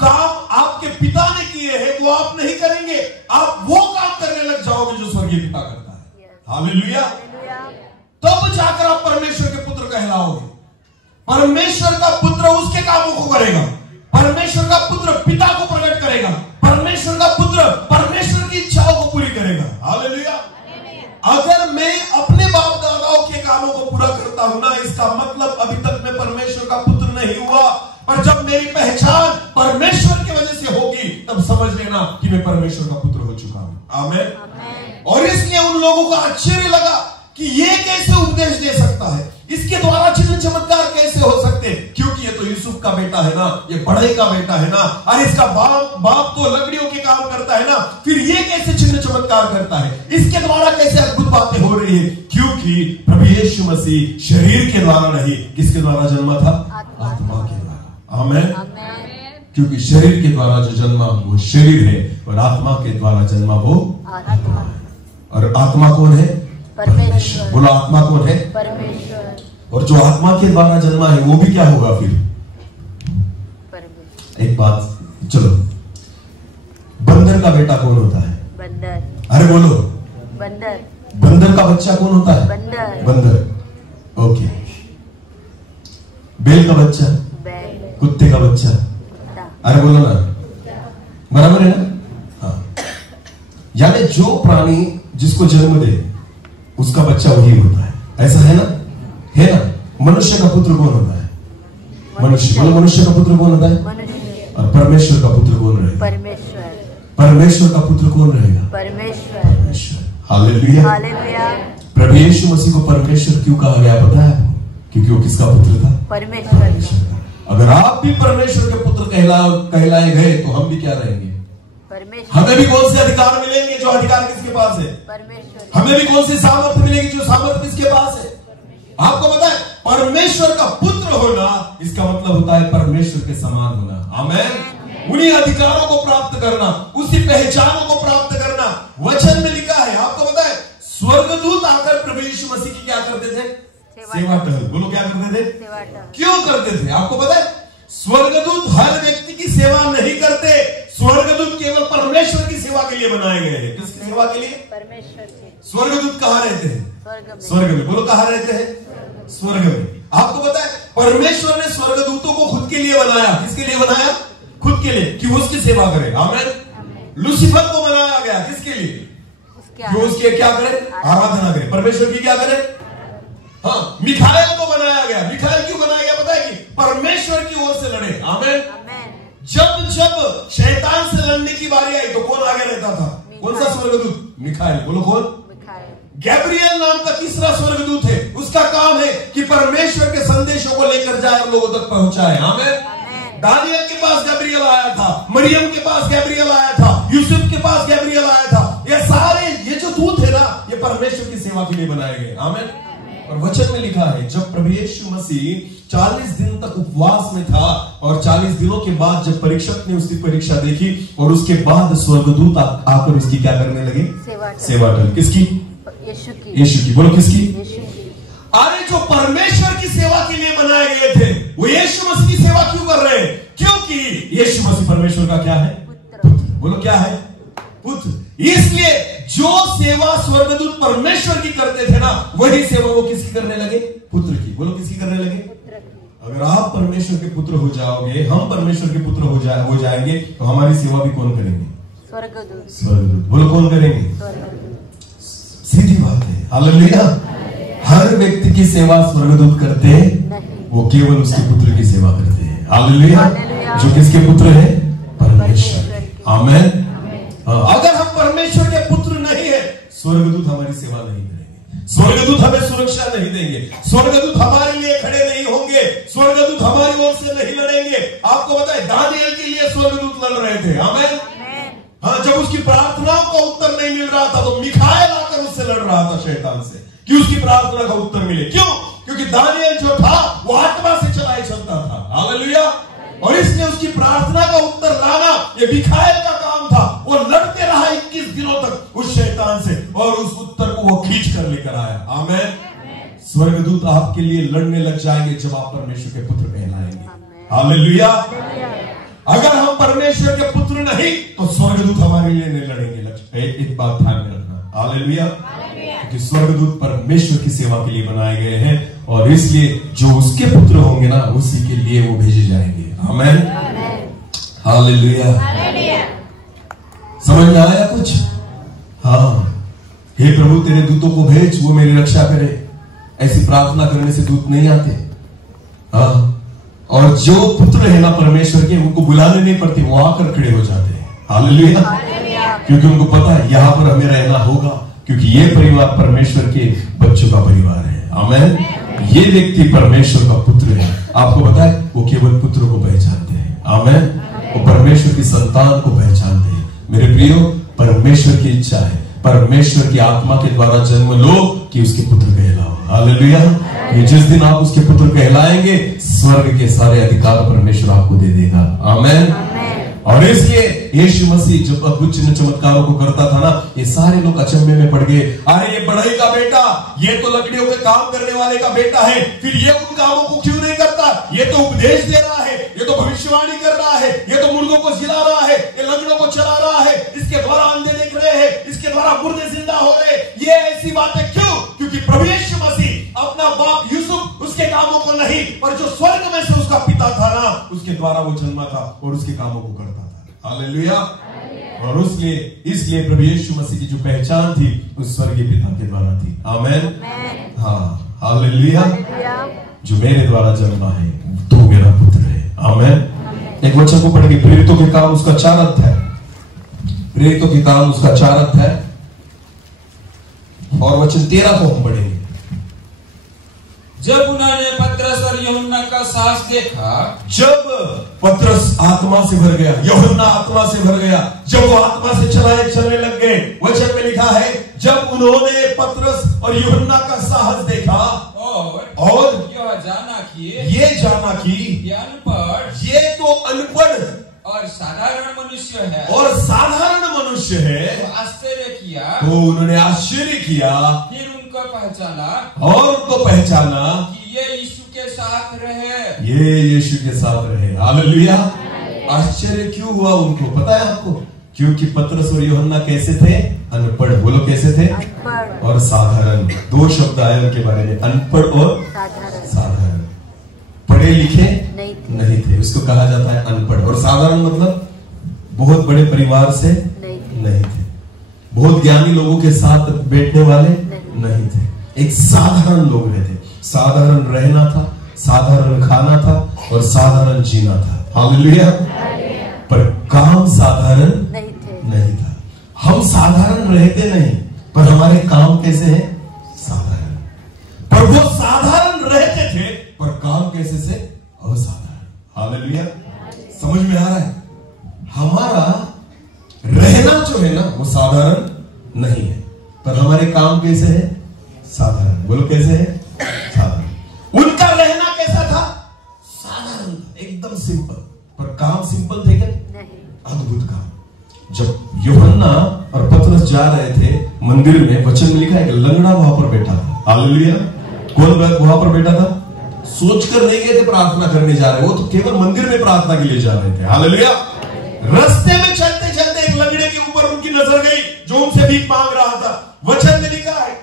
काम आपके पिता ने किए हैं वो आप नहीं करेंगे, आप वो काम करने लग जाओगे जो स्वर्गीय पिता करता है, हालेलुया। तब जाकर आप परमेश्वर के पुत्र कहलाओगे। परमेश्वर का पुत्र उसके कामों को करेगा, परमेश्वर का पुत्र पिता को प्रकट करेगा, परमेश्वर का पुत्र परमेश्वर की इच्छाओं को पूरी करेगा, हालेलुया। अगर मैं अपने बाप दादाओं के कामों को पूरा करता हूं ना, इसका मतलब अभी तक मैं परमेश्वर का पुत्र नहीं हुआ, पर जब मेरी पहचान परमेश्वर की वजह से होगी, तब समझ लेना कि मैं परमेश्वर का पुत्र हो चुका हूं, आमीन। और इसलिए उन लोगों का आश्चर्य लगा कि ये कैसे उपदेश दे सकता है, इसके द्वारा चिन्ह चमत्कार कैसे हो सकते, क्योंकि ये तो यूसुफ का बेटा है ना, ये बढ़ई का बेटा है ना, और इसका बाप तो लकड़ियों के काम करता है ना, फिर ये कैसे चिन्ह चमत्कार करता है, इसके द्वारा कैसे अद्भुत बातें हो रही है? क्योंकि प्रभु यीशु मसीह शरीर के द्वारा नहीं, किसके द्वारा जन्मा था? आत्मा के द्वारा, आमीन। क्योंकि शरीर के द्वारा जो जन्मा वो शरीर है, और आत्मा के द्वारा जन्मा वो आत्मा है। और आत्मा कौन है? परमेश्वर। बोलो आत्मा कौन है? परमेश्वर। और जो आत्मा के द्वारा जन्मा है वो भी क्या होगा फिर? एक बात, चलो, बंदर का बेटा कौन होता है? बंदर। अरे बोलो, बंदर। बंदर का बच्चा कौन होता है? बंदर। ओके। बैल का बच्चा? बैल। कुत्ते का बच्चा? अरे बोलो ना, बराबर है ना? हाँ। यानी जो प्राणी जिसको जन्म दे उसका बच्चा वही होता है, ऐसा है ना? है ना? मनुष्य का पुत्र कौन होता है? मनुष्य। बोलो, मनुष्य का पुत्र कौन होता है? और परमेश्वर का पुत्र कौन रहेगा? परमेश्वर। परमेश्वर का पुत्र कौन रहेगा? परमेश्वर। Hallelujah, hallelujah. प्रभु यीशु मसीह को परमेश्वर क्यों कहा गया पता है? क्योंकि वो किसका पुत्र था? परमेश्वर। अगर आप भी परमेश्वर के पुत्र कहलाए गए तो हम भी क्या रहेंगे? हमें भी कौन से अधिकार मिलेंगे जो अधिकार किसके पास है? परमेश्वर। हमें भी कौन सी सामर्थ्य मिलेगी जो सामर्थ्य किसके पास है? आपको पता है, परमेश्वर का पुत्र होना इसका मतलब होता है परमेश्वर के समान होना, आमीन। उन्हीं अधिकारों को प्राप्त करना, उसी पहचानों को प्राप्त करना। वचन में लिखा है, आपको पता है, स्वर्गदूत आकर प्रभु यीशु मसीह की क्या करते थे? सेवा टहल। बोलो क्या करते थे? क्यों करते थे? आपको पता है, स्वर्गदूत हर व्यक्ति की सेवा नहीं करते, स्वर्गदूत केवल परमेश्वर की सेवा के लिए बनाए गए हैं। किसकी सेवा के लिए? परमेश्वर के। स्वर्गदूत कहाँ रहते हैं? स्वर्ग में। बोलो कहाँ रहते हैं? स्वर्ग में। आपको पता है, परमेश्वर ने स्वर्गदूतों को खुद के लिए बनाया। किसके लिए बनाया? खुद के लिए, कि वो उसकी सेवा करे, आमीन। लूसीफर को बनाया गया किसके लिए? कि वो उसकी क्या करे? आराधना करे, परमेश्वर की क्या करे? हाँ। मिखाएल को बनाया गया। मिखाएल क्यों बनाया गया पता है? कि परमेश्वर की ओर से लड़े, आमीन। जब जब शैतान की बारी आई तो कौन आगे रहता था? कौन सा स्वर्गदूत? मिखाएल। बोलो कौन? गैब्रियल नाम का तीसरा स्वर्गदूत है, उसका काम है कि परमेश्वर के संदेशों को लेकर जाए और लोगों तक पहुंचाए। आमीन। दानियल के पास गैब्रियल आया था, मरियम के पास गैब्रियल आया था, यूसुफ के पास गैब्रियल आया था। ये सारे ये जो दूत है ना, ये परमेश्वर की सेवा के लिए बनाए गए। आमीन। और वचन में लिखा है जब प्रभु यीशु मसीह 40 दिन तक उपवास में था और 40 दिनों के बाद जब परीक्षक ने उसकी परीक्षा देखी और उसके बाद स्वर्गदूत आकर उसकी क्या करने लगे? सेवा कर। किसकी? यीशु की। बोलो किसकी? अरे जो परमेश्वर की सेवा के लिए बनाए गए थे वो यीशु मसीह की सेवा क्यों कर रहे हैं? क्योंकि यीशु मसीह परमेश्वर का क्या है? पुत्र। बोलो क्या है? पुत्र। इसलिए जो सेवा स्वर्गदूत परमेश्वर की करते थे ना, वही सेवा वो किसकी करने लगे? पुत्र की। बोलो किसकी करने लगे? अगर आप परमेश्वर के पुत्र हो जाओगे, हम परमेश्वर के पुत्र हो जाएंगे तो हमारी सेवा भी कौन करेंगे? स्वर्गदूत। स्वर्गदूत। बोलो कौन करेंगे? सीधी बात है। हालेलुया। हर व्यक्ति की सेवा स्वर्गदूत करते हैं, वो केवल उसके पुत्र की सेवा करते हैं। हालेलुया। जो किसके पुत्र है? परमेश्वर। आमीन। अगर हम परमेश्वर के पुत्र नहीं है, स्वर्गदूत हमारी सेवा नहीं करेंगे, स्वर्गदूत हमें सुरक्षा नहीं देंगे, स्वर्गदूत हमारे लिए खड़े नहीं होंगे, स्वर्गदूत हमारी ओर से नहीं लड़ेंगे। आपको पता है दानियल के लिए स्वर्गदूत लड़ रहे थे। आमीन। हाँ, जब उसकी प्रार्थनाओं का उत्तर नहीं मिल रहा था तो मिखाएल आकर उससे लड़ रहा था शैतान से कि उसकी प्रार्थना का उत्तर मिले। क्यों? क्योंकि दानियल जो था वो आत्मा से चलाए चलता था। हालेलुया। और इसलिए उसकी प्रार्थना का उत्तर लाना ये मिखाएल का काम था। वो लड़ते रहा 21 दिनों तक उस शैतान से और उस उत्तर को वो खींच कर लेकर आया। आमीन। स्वर्गदूत आपके लिए लड़ने लग जाएंगे जब आप परमेश्वर के पुत्र कहलाएंगे। हालेलुया। अगर हम परमेश्वर के पुत्र नहीं तो स्वर्गदूत हमारे लिए नहीं लड़ेंगे। एक बात ध्यान में रखना। हालेलुया। क्योंकि स्वर्गदूत परमेश्वर की सेवा के लिए बनाए गए हैं और इसलिए जो उसके पुत्र होंगे ना, उसी के लिए वो भेजे जाएंगे। आमीन। हालेलुया। समझ में आया कुछ? हाँ। हे प्रभु तेरे दूतों को भेज, वो मेरी रक्षा करे। ऐसी प्रार्थना करने से दूत नहीं आते। हाँ। और जो पुत्र है ना परमेश्वर के, उनको बुलाने नहीं पड़ती, वो आकर खड़े हो जाते हैं। हालेलुया। क्योंकि उनको पता है यहाँ पर हमें रहना होगा, क्योंकि ये परिवार परमेश्वर के बच्चों का परिवार है। आमीन। ये व्यक्ति परमेश्वर का पुत्र है। आपको पता है वो केवल पुत्र को पहचानते हैं। आमीन। वो परमेश्वर की संतान को पहचानते हैं। मेरे प्रियो, परमेश्वर की इच्छा है परमेश्वर की आत्मा के द्वारा जन्म लो कि उसके पुत्र कहलाओ। हालेलुया। जिस दिन आप उसके पुत्र कहलाएंगे, स्वर्ग के सारे अधिकार परमेश्वर आपको दे देगा। आमीन। और इसलिए यीशु मसीह जब अद्भुत चिन्ह चमत्कारों को करता था ना, ये सारे लोग अचंभे में पड़ गए। अरे ये बढ़ई का बेटा, ये तो लकड़ियों के काम करने वाले का बेटा है, फिर ये उन कामों को क्यों नहीं करता? ये तो उपदेश दे रहा है, ये तो भविष्यवाणी कर रहा है, ये तो मुर्दों को जिला रहा है, ये लंगड़ों को चला रहा है, इसके द्वारा अंधे देख रहे हैं, इसके द्वारा मुर्दे जिंदा हो रहे। ये ऐसी बातें क्यों? क्योंकि प्रभु यीशु मसीह अपना बाप यूसुफ उसके कामों को नहीं, पर जो स्वर्ग में से उसका पिता था ना, उसके द्वारा वो जन्मा था और उसके कामों को करता था। हालेलुया। और इसलिए प्रभु यीशु मसीह की जो पहचान थी उस स्वर्गीय पिता के द्वारा थी। आमीन। हाँ। हालेलुया। जो मेरे द्वारा जन्मा है तू मेरा पुत्र है। आमीन। एक वचन को पढ़ के, प्रेरितों के काम उसका 4 अध्याय, प्रेरितों के काम उसका 4 अध्याय और वचन 13 को हम पढ़ेंगे। जब उन्होंने पतरस और यूहन्ना का साहस देखा, जब पतरस आत्मा से भर गया, यूहन्ना आत्मा से भर गया, जब वो आत्मा से चलने लग गए, वचन में लिखा है जब उन्होंने पतरस और यूहन्ना का साहस देखा और यह जाना कि ये अनपढ़, ये तो अनपढ़ और साधारण मनुष्य है, तो आश्चर्य किया, तो उन्होंने आश्चर्य किया, फिर उनको पहचाना कि ये यीशु के साथ रहे, ये यीशु के साथ रहे। हालेलुया। आश्चर्य क्यों हुआ उनको पता है आपको? क्योंकि पतरस और यूहन्ना कैसे थे? अनपढ़। बोलो कैसे थे? और साधारण। 2 शब्द आए उनके बारे में, अनपढ़ और साधारण। पढ़े लिखे नहीं थे, उसको कहा जाता है अनपढ़। और साधारण मतलब बहुत बड़े परिवार से नहीं थे, बहुत ज्ञानी लोगों के साथ बैठने वाले नहीं थे, एक साधारण लोग रहते। साधारण रहना था, साधारण खाना था और साधारण जीना था। हालेलुया। पर काम साधारण हम साधारण रहते नहीं, पर हमारे काम कैसे हैं? साधारण। पर वो साधारण रहते थे, पर काम कैसे से? असाधारण। हालेलुया। समझ में आ रहा है? हमारा रहना जो है ना वो साधारण नहीं है, पर हमारे काम कैसे है? साधारण। बोलो कैसे है? साधारण। उनका रहना कैसा था? साधारण, एकदम सिंपल, पर काम सिंपल थे क्या? नहीं। अद्भुत काम। जब यूहन्ना और पतरस जा रहे थे मंदिर में, वचन में लिखा है कि लंगड़ा वहां पर बैठा था। हालेलुया। कौन वहां पर बैठा था? सोचकर नहीं गए थे प्रार्थना करने जा रहे, वो तो केवल मंदिर में प्रार्थना के लिए जा रहे थे। हालेलुया। रास्ते में चलते चलते एक लंगड़े के ऊपर उनकी नजर गई जो उनसे भीख मांग रहा था। वचन में लिखा है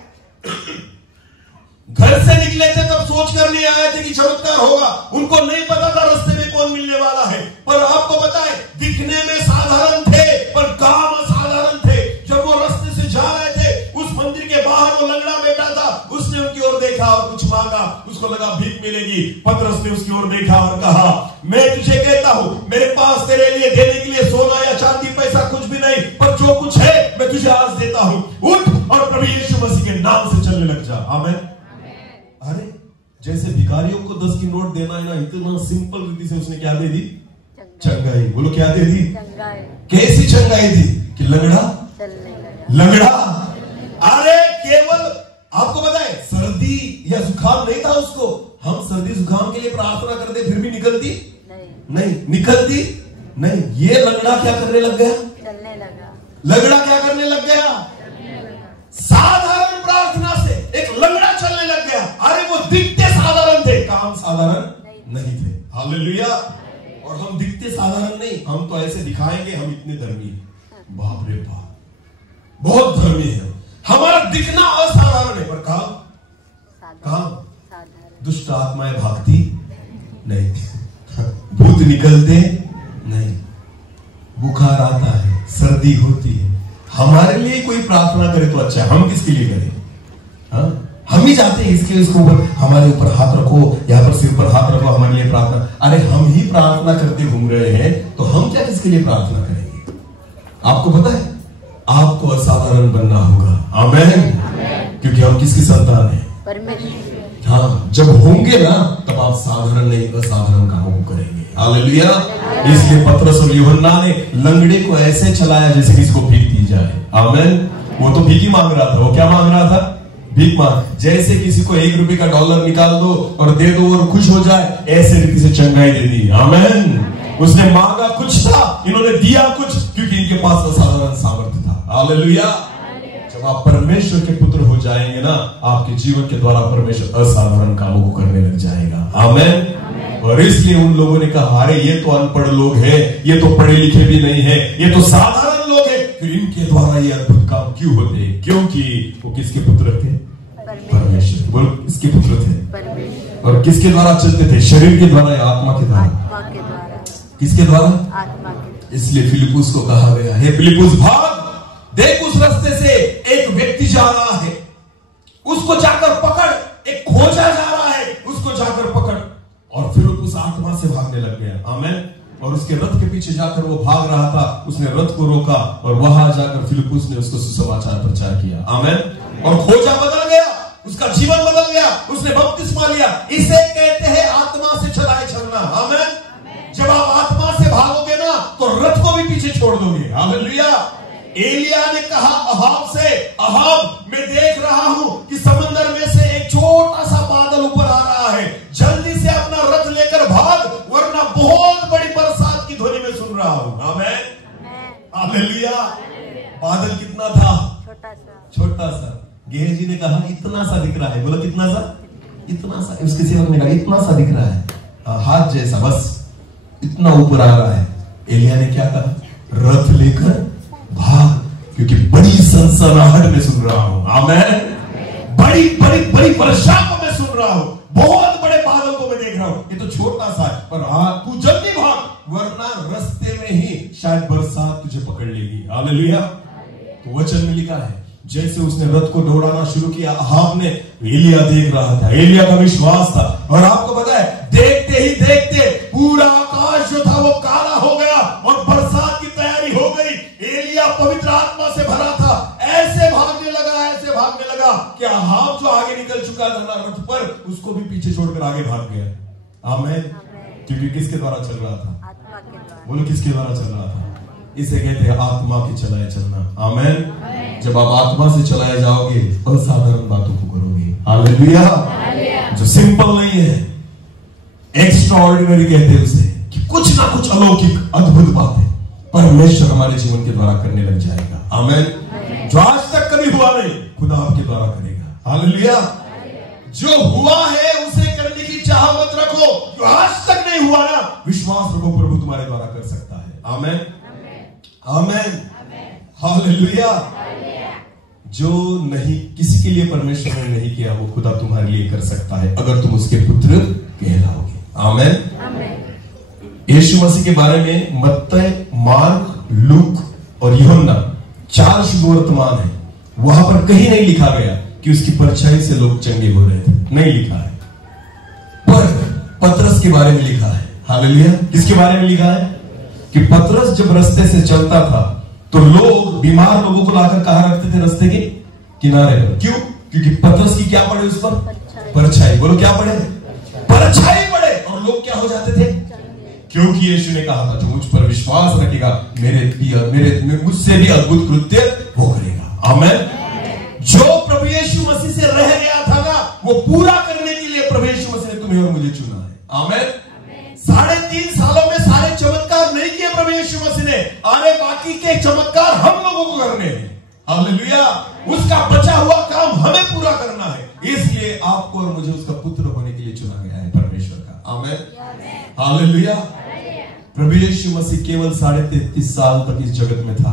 घर से निकले थे तब सोचकर नहीं आए थे कि चमत्कार होगा। उनको नहीं पता था रास्ते में कौन मिलने वाला है, पर आपको पता है दिखने में साधारण थे पर काम असाधारण थे। जब वो रास्ते से जा रहे थे, उस मंदिर के बाहर वो लंगड़ा बैठा था, उसने उनकी ओर देखा और कुछ मांगा, उसको लगा भीख मिलेगी। पतरस ने उसकी ओर देखा और कहा, मैं तुझे कहता हूं मेरे पास तेरे लिए देने के लिए सोना या चांदी पैसा कुछ भी नहीं, पर जो कुछ है मैं तुझे आज देता हूं। उठ और प्रभु यीशु मसीह के नाम से चलने लग जा। आमीन। अरे जैसे भिखारियों को 10 की नोट देना है ना, इतना सिंपल रीति से उसने क्या दे दी? चंगाई। बोलो क्या दे दी? कैसी चंगाई दी कि लंगड़ा लंगड़ा। अरे केवल आपको पता है सर्दी या जुकाम नहीं था उसको। हम सर्दी जुकाम के लिए प्रार्थना करते फिर भी निकलती नहीं निकलती नहीं। ये लंगड़ा क्या करने लग गया? चलने लगा। लंगड़ा क्या करने लग गया? साधारण प्रार्थना से एक लंगड़ा चलने लग गया। अरे वो दिखते साधारण थे, काम साधारण नहीं थे। हालेलुया। और हम दिखते साधारण नहीं, हम तो ऐसे दिखाएंगे हम इतने धर्मी हैं। बाप रे बाप, बहुत धर्मी है। हमारा दिखना असाधारण है, पर काम दुष्ट आत्माएं भागती नहीं, भूत निकलते नहीं, बुखार आता है, सर्दी होती है। हमारे लिए कोई प्रार्थना करे तो अच्छा है, हम किसके लिए करें? हाँ? हम ही जाते हैं इसके इसके ऊपर, हमारे ऊपर हाथ रखो, यहाँ पर सिर पर हाथ रखो, हमारे लिए प्रार्थना। अरे हम ही प्रार्थना करते घूम रहे हैं तो हम क्या किसके लिए प्रार्थना करेंगे? आपको पता है आपको असाधारण बनना होगा। आमीन। क्योंकि हम किसकी संतान है? परमेश्वर। हाँ, जब होंगे ना तब आप साधारण नहीं असाधारण कामों को करेंगे। हालेलुया। इसलिए पतरस और यूहन्ना ने लंगड़े को ऐसे चलाया जैसे किसी को भीख दी जाए। आमीन। वो तो भीख ही मांग रहा था। वो क्या मांग रहा था? भीख मांग। जैसे किसी को 1 रुपए का डॉलर निकाल दो और दे दो और खुश हो जाए, ऐसे रीति से चंगाई दे दी। आमीन। उसने मांगा कुछ था, इन्होंने दिया कुछ, क्योंकि इनके पास असाधारण सामर्थ्य था। हालेलुया। जब आप परमेश्वर के पुत्र हो जाएंगे ना, आपके जीवन के द्वारा परमेश्वर असाधारण कामों को करने लग जाएगा। आमीन। और इसलिए उन लोगों ने कहा, अरे ये तो अनपढ़ लोग हैं, ये तो पढ़े लिखे भी नहीं है, ये तो साधारण लोग हैं, फिर इनके द्वारा ये अद्भुत काम क्यों होते? क्योंकि वो किसके पुत्र थे? परमेश्वर। बोलो किसके पुत्र थे? और किसके द्वारा चलते थे? शरीर के द्वारा या आत्मा के द्वारा? किसके द्वारा? आत्मा के। इसलिए फिलिपुस को कहा गया, हे फिलिपुस भाग, देख उस रास्ते से एक व्यक्ति जा रहा है, उसको जाकर पकड़। एक खोजा जा रहा है, उसको जाकर पकड़। और फिलिपुस आत्मा से भागने लग गया। आमीन। और उसके रथ के पीछे जाकर वो भाग रहा था, उसने रथ को रोका और वहां जाकर फिलिपुस ने उसको सुसमाचार प्रचार किया। आमीन। और खोजा बदल गया, उसका जीवन बदल गया, उसने बपतिस्मा लिया। इसे कहते हैं आत्मा से चलाए चलना। आमीन। जब आप आत्मा से भागोगे ना तो रथ को भी पीछे छोड़ दोगे। हालेलुया। एलिया ने कहा अहाब से, अहाब मैं देख रहा हूं कि समंदर में से एक छोटा सा बादल ऊपर आ रहा है, जल्दी से अपना रथ लेकर भाग, वरना बहुत बड़ी बरसात की ध्वनि में सुन रहा हूं। आमीन। हालेलुया। बादल कितना था? छोटा सा। गेहजी ने कहा इतना सा दिख रहा है। बोलो कितना सा? इतना सा। उसके सेवक ने कहा इतना सा दिख रहा है, हाथ जैसा, बस इतना ऊपर आ रहा है। एलिया ने क्या कहा? रथ लेकर भाग, क्योंकि बड़ी सनसनाहट में सुन रहा हूं। आमीन। बड़ी बड़ी बड़ी वर्षा को मैं सुन रहा हूं, बहुत बड़े बादल को मैं देख रहा हूं। ये तो छोटा सा है, पर तू जल्दी भाग, वरना रास्ते में ही शायद बरसात तुझे पकड़ लेगी। हालेलुया। तो वचन में लिखा है जैसे उसने रथ को दौड़ाना शुरू किया, अहाब ने, एलिया देख रहा था, एलिया का विश्वास था। और आपको पता है देखते ही देखते पूरा आकाश जो था वो काला हो गया और बरसात की तैयारी हो गई। एलिया पवित्र आत्मा से भरा क्या हाथ जो आगे निकल चुका था ना रथ पर, उसको भी पीछे छोड़कर आगे भाग गया। आमेन। क्योंकि किसके द्वारा चल रहा था? आत्मा के द्वारा। बोलो किसके द्वारा चल रहा था? इसे कहते हैं आत्मा के चलाए चलना। आमेन। जब आप आत्मा से चलाए जाओगे असाधारण बातों को करोगे। हालेलुया। जो सिंपल नहीं है, एक्स्ट्राऑर्डिनरी कहते हैं उसे, कि कुछ ना कुछ अलौकिक अद्भुत बात है परमेश्वर हमारे जीवन के द्वारा करने लग जाएगा। आमेन। जो आज तक कभी हुआ नहीं, खुदा आपके द्वारा करेगा। हालेलुया। जो हुआ है उसे करने की चाह मत रखो। जो आज तक नहीं हुआ ना, विश्वास रखो प्रभु तुम्हारे द्वारा कर सकता है। आमेन। आमेन। हालेलुया। जो नहीं किसी के लिए परमेश्वर ने नहीं किया, वो खुदा तुम्हारे लिए कर सकता है अगर तुम उसके पुत्र कहलाओगे। आमेन। यीशु मसीह के बारे में मत्ती, मार्क, लूक और यूहन्ना 4 शुभ वर्तमान है। वहां पर कहीं नहीं लिखा गया कि उसकी परछाई से लोग चंगे हो रहे थे, नहीं लिखा है। पर पतरस के बारे में लिखा है। हालेलुया। किसके बारे में लिखा है? कि पतरस जब रास्ते से चलता था तो लोग बीमार लोगों को लाकर कहां रखते थे? रास्ते के किनारे पर। क्यों? क्योंकि पतरस की क्या पड़े उस पर? परछाई। बोलो क्या पड़े? परछाई पड़े और लोग क्या हो जाते थे? क्योंकि यीशु ने कहा था जो मुझ पर विश्वास रखेगा मेरे मुझसे भी अद्भुत कृत्य वो करेगा। आमेन। जो प्रभु यीशु मसीह से रह गया था ना, वो पूरा करने के लिए प्रभु यीशु मसीह ने तुम्हें और मुझे चुना है। आमेन। 3.5 सालों में सारे चमत्कार नहीं किए प्रभु यीशु मसीह ने, अरे बाकी के चमत्कार हम लोगों को करने हैं। हालेलुया। उसका बचा हुआ काम हमें पूरा करना है, इसलिए आपको और मुझे उसका पुत्र होने के लिए चुना गया है परमेश्वर का। आमेन। हालेलुया। प्रभु यीशु मसीह केवल 33.5 साल तक इस जगत में था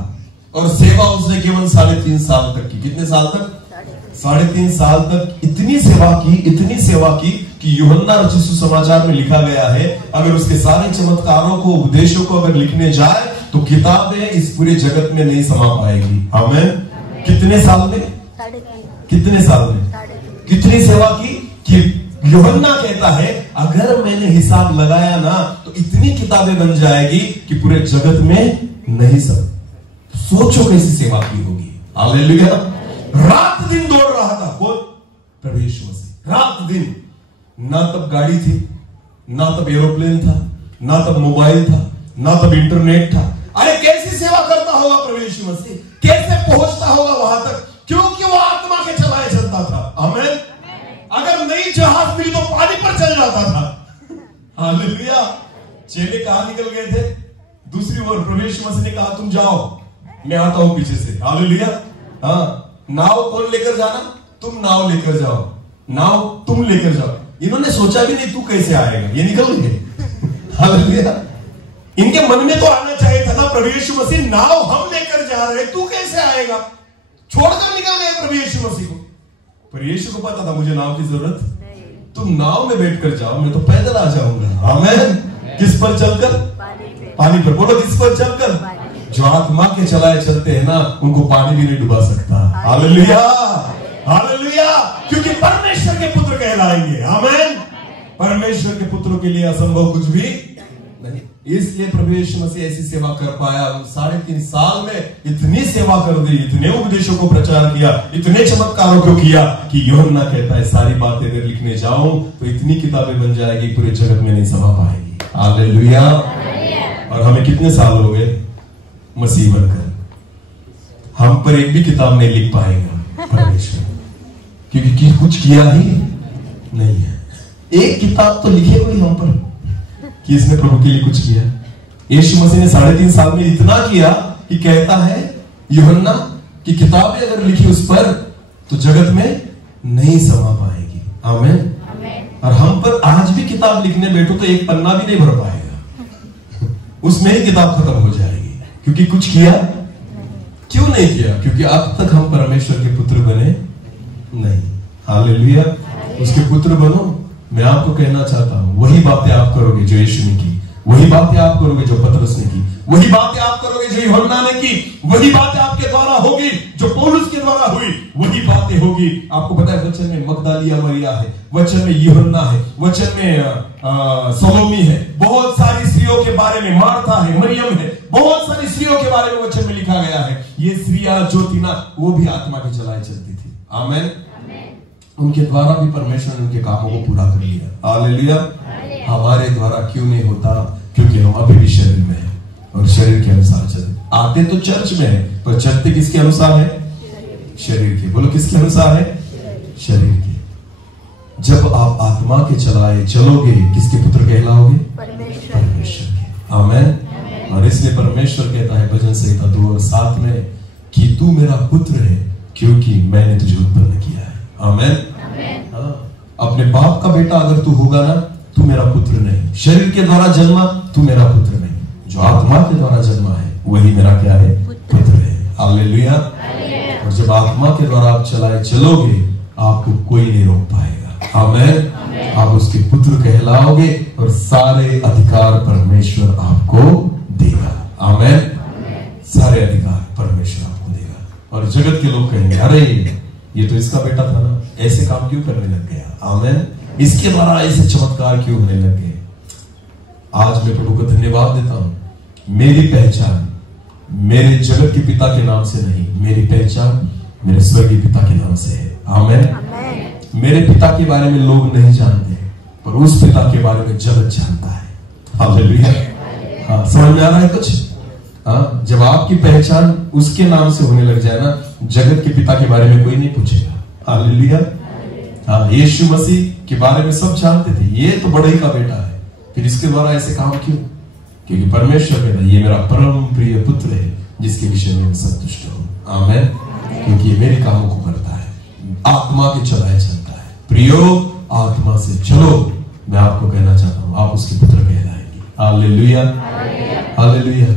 और सेवा उसने केवल 3.5 साल तक की। कितने साल तक? 3.5 साल तक इतनी सेवा की कि यूहन्ना रचित सुसमाचार में लिखा गया है, अगर उसके सारे चमत्कारों को, उपदेशों को अगर लिखने जाए तो किताबें इस पूरे जगत में नहीं समा पाएगी। आमेन। कितने साल में? कितने साल में? कितनी सेवा की कि यूहन्ना कहता है अगर मैंने हिसाब लगाया ना तो इतनी किताबें बन जाएगी कि पूरे जगत में नहीं सब। सोचो कैसी सेवा की होगी। हालेलुया। रात दिन दौड़ रहा था कौन? प्रभु यीशु मसीह। रात दिन। ना तब गाड़ी थी, ना तब एरोप्लेन था, ना तब मोबाइल था, ना तब इंटरनेट था। अरे कैसी सेवा करता होगा प्रभु यीशु मसीह, कैसे पहुंचता होगा वहां तक, क्योंकि वो आत्मा के चलाए चलता था। आमेन। अगर नई जहाज मिली तो पानी पर चल जाता था। हालेलुया। चेले कहां निकल गए थे? दूसरी ओर प्रभु यीशु मसीह ने कहा तुम जाओ, मैं आता हूं पीछे से। हालेलुया। हाँ, नाव कौन लेकर जाना? तुम नाव लेकर जाओ, नाव तुम लेकर जाओ। इन्होंने सोचा भी नहीं तू कैसे आएगा, ये निकल गए। हालेलुया। इनके मन में तो आना चाहिए था ना प्रभु यीशु मसीह नाव हम लेकर जा रहे, तू कैसे आएगा? छोड़कर निकल गए प्रभु यीशु मसीह को। पर यीशु को पता था मुझे नाव की जरूरत नहीं, तुम नाव में बैठकर जाओ, मैं तो पैदल आ जाऊंगा। आमेन। किस पर चलकर? पानी पर। बोलो किस पर चलकर? जो आत्मा के चलाए चलते हैं ना, उनको पानी भी नहीं डुबा सकता। हालेलुया। हालेलुया। क्योंकि परमेश्वर के पुत्र कहलाएंगे। आमेन। परमेश्वर के पुत्रों के लिए असंभव कुछ भी नहीं। इसलिए प्रभु यीशु मसीह ऐसी सेवा कर पाया। 3.5 साल में इतनी सेवा कर दी, इतने उपदेशों को प्रचार किया, इतने चमत्कारों को किया कि यूहन्ना कहता है सारी बातें अगर लिखने जाऊं तो इतनी किताबें बन जाएगी पूरे जगत में नहीं समा पाएगी। हालेलुया। और हमें कितने साल हो गए मसीह बनकर, हम पर एक भी किताब नहीं लिख पाएगा परमेश्वर, क्योंकि कुछ किया ही नहीं है। एक किताब तो लिखे हुई हम पर कि इसने प्रभु के लिए कुछ किया। यीशु मसीह ने 3.5 साल में इतना किया कि कहता है यूहन्ना कि किताबें अगर लिखी उस पर तो जगत में नहीं समा पाएगी। आमेन। और हम पर आज भी किताब लिखने बैठो तो एक पन्ना भी नहीं भर पाएगा, उसमें ही किताब खत्म हो जाएगी। क्योंकि कुछ किया? क्यों नहीं किया? क्योंकि अब तक हम परमेश्वर के पुत्र बने नहीं। हालेलुया। उसके पुत्र बनो। मैं आपको कहना चाहता हूं वही बातें आप करोगे जो यीशु ने की, वही बातें आप करोगे जो पतरस ने की, वही बातें आप करोगे जो यूहन्ना ने की, वही बातें आपके द्वारा होगी जो पौलुस के द्वारा हुई, वही बातें होगी। आपको पता है वचन में मगदलिया मरिया है, वचन में यूहन्ना है, वचन में सलोमी है, बहुत सारी स्त्रियों के बारे में, मार्था है, मरियम है, बहुत सारी स्त्रियों के बारे में वचन में लिखा गया है। ये स्त्रियां जो थी ना वो भी आत्मा की चलाए चलती थी। आमेन। उनके द्वारा भी परमेश्वर ने उनके कामों को पूरा कर लिया। हालेलुया। हमारे द्वारा क्यों नहीं होता? क्योंकि हम अभी भी शरीर में हैं और शरीर के अनुसार चलते। आते तो चर्च में है पर चलते किसके अनुसार है? शरीर के। बोलो किसके अनुसार है? शरीर के। जब आप आत्मा के चलोगे किसके पुत्र कहलाओगे? परमेश्वर के। आमेन। और इसलिए परमेश्वर कहता है भजन संहिता 2 और 7 में कि तू मेरा पुत्र है क्योंकि मैंने तुझे उत्पन्न किया है। आमेन। अपने बाप का बेटा अगर तू होगा ना, तू मेरा पुत्र नहीं। शरीर के द्वारा जन्मा, तू मेरा पुत्र नहीं। जो आत्मा के द्वारा जन्मा है वही मेरा क्या है? पुत्र है। हालेलुया। और जब आत्मा के द्वारा आप चलोगे आपको कोई नहीं रोक पाएगा। आमेन। आप उसके पुत्र कहलाओगे और सारे अधिकार परमेश्वर आपको देगा। आमेन। सारे अधिकार परमेश्वर आपको देगा। और जगत के लोग कहेंगे अरे ये तो इसका बेटा था ना, ऐसे काम क्यों करने लग गया? आमेन। इसके द्वारा ऐसे चमत्कार क्यों होने लग गए? आज मैं प्रभु को धन्यवाद देता हूं, मेरी पहचान मेरे जगत के पिता के नाम से नहीं, मेरी पहचान मेरे स्वर्गीय पिता के नाम से है। आमेन। मेरे पिता के बारे में लोग नहीं जानते पर उस पिता के बारे में जगत जानता है। हालेलुया। हाँ, समझ में आ रहा है कुछ? हाँ, जब आपकी पहचान उसके नाम से होने लग जाए ना, जगत के पिता के बारे में कोई नहीं पूछेगा। हालेलुया। हाँ, यीशु मसीह के बारे में सब जानते थे, ये तो बड़े का बेटा है, फिर इसके द्वारा ऐसे काम क्यों? क्योंकि परमेश्वर कहता है ये मेरा परम प्रिय पुत्र है जिसके विषय में मैं संतुष्ट हूं। आमेन। क्योंकि ये मेरे कामों को करता है, आत्मा के चलाए चलता है। प्रियो आत्मा से चलो, मैं आपको कहना चाहता हूं आप उसके पुत्र कहलाएंगे। हालेलुया। हालेलुया।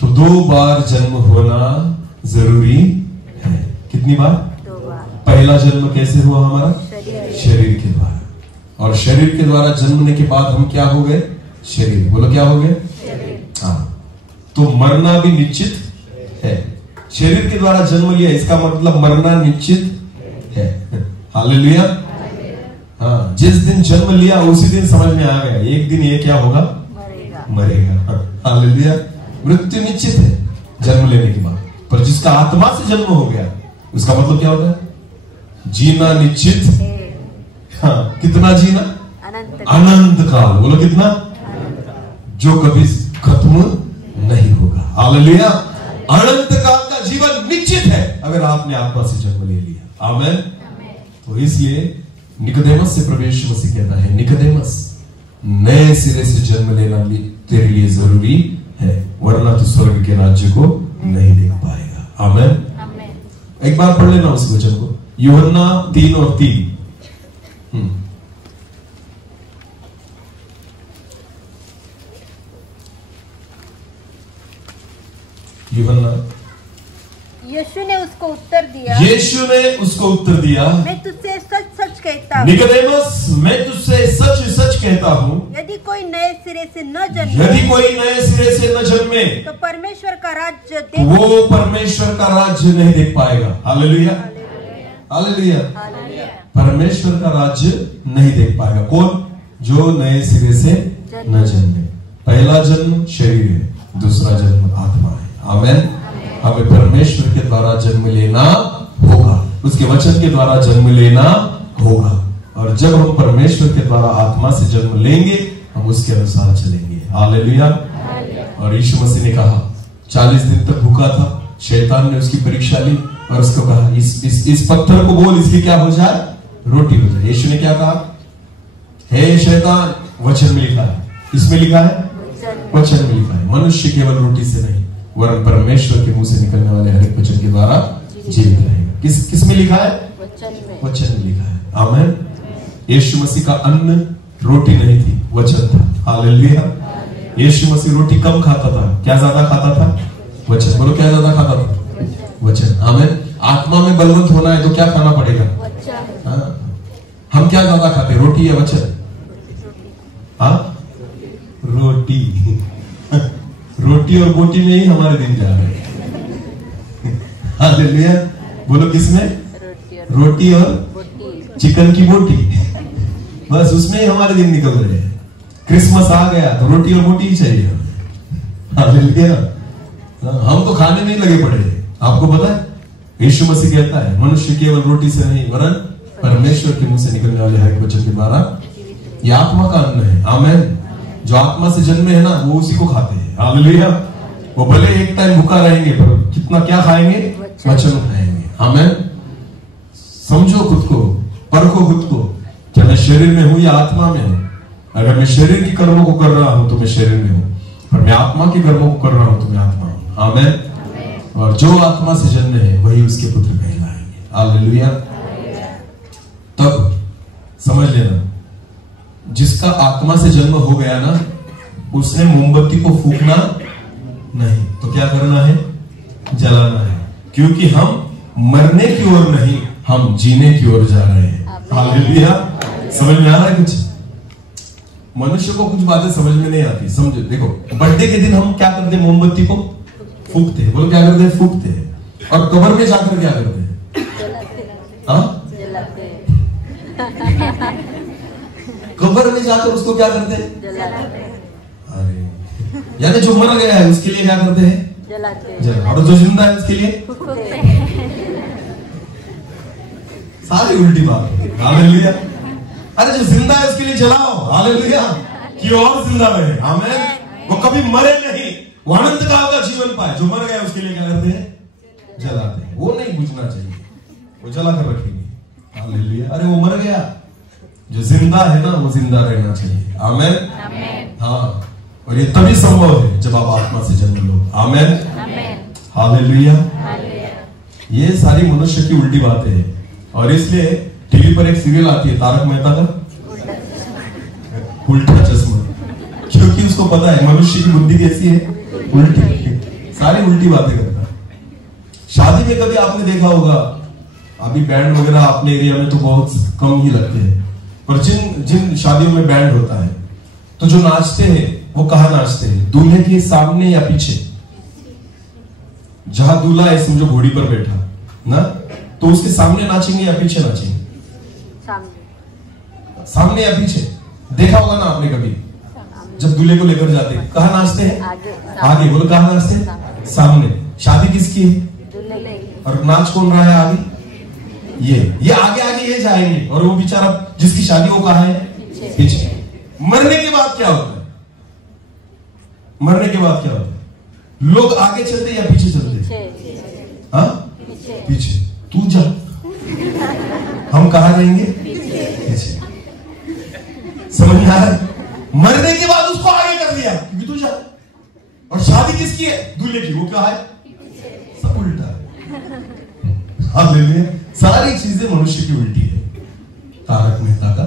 तो 2 बार जन्म होना जरूरी है। कितनी बार? 2 बार। पहला जन्म कैसे हुआ हमारा? शरीर के द्वारा। और शरीर के द्वारा जन्मने के बाद हम क्या हो गए? शरीर। बोलो क्या हो गए? हाँ, तो मरना भी निश्चित है। शरीर के द्वारा जन्म लिया इसका मतलब मरना निश्चित है। हालेलुया। हाँ, जिस दिन जन्म लिया उसी दिन समझ में आ गया एक दिन ये क्या होगा? मरेगा। हालेलुया। मृत्यु निश्चित है जन्म लेने के बाद, पर जिसका आत्मा से जन्म हो गया उसका मतलब क्या होता है? जीना निश्चित। हाँ, कितना जीना? अनंत काल। बोलो कितना? जो कभी खत्म नहीं होगा। हालेलुया। अनंत काल का जीवन निश्चित है अगर आपने आत्मा से जन्म ले लिया। आमेन। तो इसलिए निकोदेमस से प्रभु यीशु मसीह कहता है, निकोदेमस नए सिरे से जन्म लेना तेरे लिए जरूरी है, वरना तू स्वर्ग के राज्य को नहीं देख पाएगा। आमेन। एक बार पढ़ लेना उस वचन को, यूहन्ना 3 और 3। यूहन्ना। यीशु ने उसको उत्तर दिया, यीशु ने उसको उत्तर दिया, मैं तुझसे सच सच कहता हूँ, निकोदेमस मैं तुझसे सच सच कहता हूँ, यदि कोई नए सिरे से न जन्मे, यदि कोई नए सिरे से न जन्मे तो परमेश्वर का राज्य तो वो परमेश्वर का राज्य नहीं देख पाएगा। हालेलुया। हालेलुया। परमेश्वर का राज्य नहीं देख पाएगा। कौन? जो नए सिरे से न जन्मे। पहला जन्म शरीर है, दूसरा जन्म आत्मा है। आमेन। हमें परमेश्वर के द्वारा जन्म लेना होगा, उसके वचन के द्वारा जन्म लेना होगा। और जब हम परमेश्वर के द्वारा आत्मा से जन्म लेंगे हम उसके अनुसार चलेंगे। हालेलुया। और यीशु मसीह ने कहा 40 दिन तक भूखा था, शैतान ने उसकी परीक्षा ली और उसको कहा इस पत्थर को बोल इसकी क्या हो जाए? रोटी हो जाए। यीशु ने क्या कहा? हे शैतान, वचन में लिखा है, इसमें लिखा है, वचन में लिखा है, मनुष्य केवल रोटी से नहीं वरन परमेश्वर के मुंह से निकलने वाले हर एक वचन के द्वारा जीवित रहेगा। किस में लिखा है? वचन में लिखा है। आमेन। यीशु मसीह का अन्न रोटी नहीं थी, वचन था। हालेलुया। यीशु मसीह रोटी कम खाता था, क्या ज्यादा खाता था? वचन। बोलो क्या ज्यादा खाता था? वचन। आमेन। आत्मा में बलवंत होना है तो क्या खाना पड़ेगा? हम क्या ज्यादा खाते, रोटी या वचन? हाँ, रोटी। रोटी और बोटी में ही हमारे दिन जा रहे हैं। हालेलुया। बोलो किसमें? रोटी और चिकन की बोटी, बस उसमें ही हमारे दिन निकल रहे हैं। क्रिसमस आ गया तो रोटी और बोटी ही चाहिए। हालेलुया। हम तो खाने नहीं लगे पड़े। आपको पता है यीशु मसीह कहता है मनुष्य केवल रोटी से नहीं वरन परमेश्वर के मुंह से निकलने वाले हर एक वचन के द्वारा ये आत्मा का अन्न है। आमेन। जो आत्मा से जन्मे है ना वो उसी को खाते हैं। हालेलुया। वो भले एक टाइम भूखा रहेंगे पर कितना क्या खाएंगे? वचन खाएंगे। आमेन। समझो खुद को, परखो खुद को, क्या मैं शरीर में हूं या आत्मा में हूं? अगर मैं शरीर की कर्मों को कर रहा हूं तो मैं शरीर में हूं, और मैं आत्मा के कर्मों को कर रहा हूं तो मैं आत्मा हूं। आमेन। और जो आत्मा से जन्मे है वही उसके पुत्र कहलाएंगे। हालेलुया। तब समझ लेना, जिसका आत्मा से जन्म हो गया ना, उसने मोमबत्ती को फूकना नहीं, तो क्या करना है? जलाना है। क्योंकि हम मरने की ओर नहीं, हम जीने की ओर जा रहे हैं। हालेलुया। समझ में आ रहा है कुछ? मनुष्य को कुछ बातें समझ में नहीं आती। समझो, देखो, बर्थडे के दिन हम क्या करते हैं? मोमबत्ती को फूकते हैं। बोलो क्या करते हैं? फूकते हैं। और कब्र में जाकर क्या करते हैं? कब्र में जाकर उसको क्या करते हैं? अरे, यानी जो मर गया है उसके लिए क्या करते हैं? जलाते। और जो जिंदा है उसके लिए सारी उल्टी बात है। हालेलुया। अरे जो जिंदा है उसके लिए जलाओ। हालेलुया। कि और जिंदा रहे। आमीन। वो कभी मरे नहीं, वो अनंत काल का जीवन पाए। जो मर गया उसके लिए क्या करते हैं? जलाते हैं। वो नहीं बुझना चाहिए, वो जला कर रखेंगे। हालेलुया। अरे वो मर गया, जो जिंदा है ना वो जिंदा रहना चाहिए। आमीन। हाँ, और ये तभी संभव है जब आप आत्मा से जन्म लो। आमीन। हालेलुया। ये सारी मनुष्य की उल्टी बातें हैं, और इसलिए टीवी पर एक सीरियल आती है तारक मेहता का उल्टा चश्मा, क्योंकि उसको पता है मनुष्य की बुद्धि कैसी है? उल्टी। सारी उल्टी बातें करता है। शादी में कभी आपने देखा होगा, अभी बैंड वगैरह अपने एरिया में तो बहुत कम ही लगते हैं, पर जिन जिन शादियों में बैंड होता है तो जो नाचते हैं वो कहाँ नाचते हैं? दूल्हे के सामने या पीछे? जहां दूल्हा है समझो घोड़ी पर बैठा ना, तो उसके सामने नाचेंगे या पीछे नाचेंगे? सामने या पीछे? देखा होगा ना आपने कभी, जब दूल्हे को लेकर जाते हैं कहाँ नाचते हैं? आगे। बोलो कहाँ नाचते हैं? सामने। शादी किसकी है? और नाच कौन रहा है आगे? ये आगे आगे ये जाएंगे, और वो बेचारा जिसकी शादी वो कहाँ है? पीछे। मरने के बाद क्या होता है? मरने के बाद क्या होता है? लोग आगे चलते या पीछे चलते? हाँ, पीछे। तू जा, हम कहाँ जाएंगे? पीछे। समझ में आ रहा है? मरने के बाद उसको आगे कर दिया क्योंकि तू जा, और शादी किसकी है? दूल्हे की। वो क्या है? सब उल्टा है। हालेलुया। सारी चीजें मनुष्य की उल्टी है। तारक मेहता का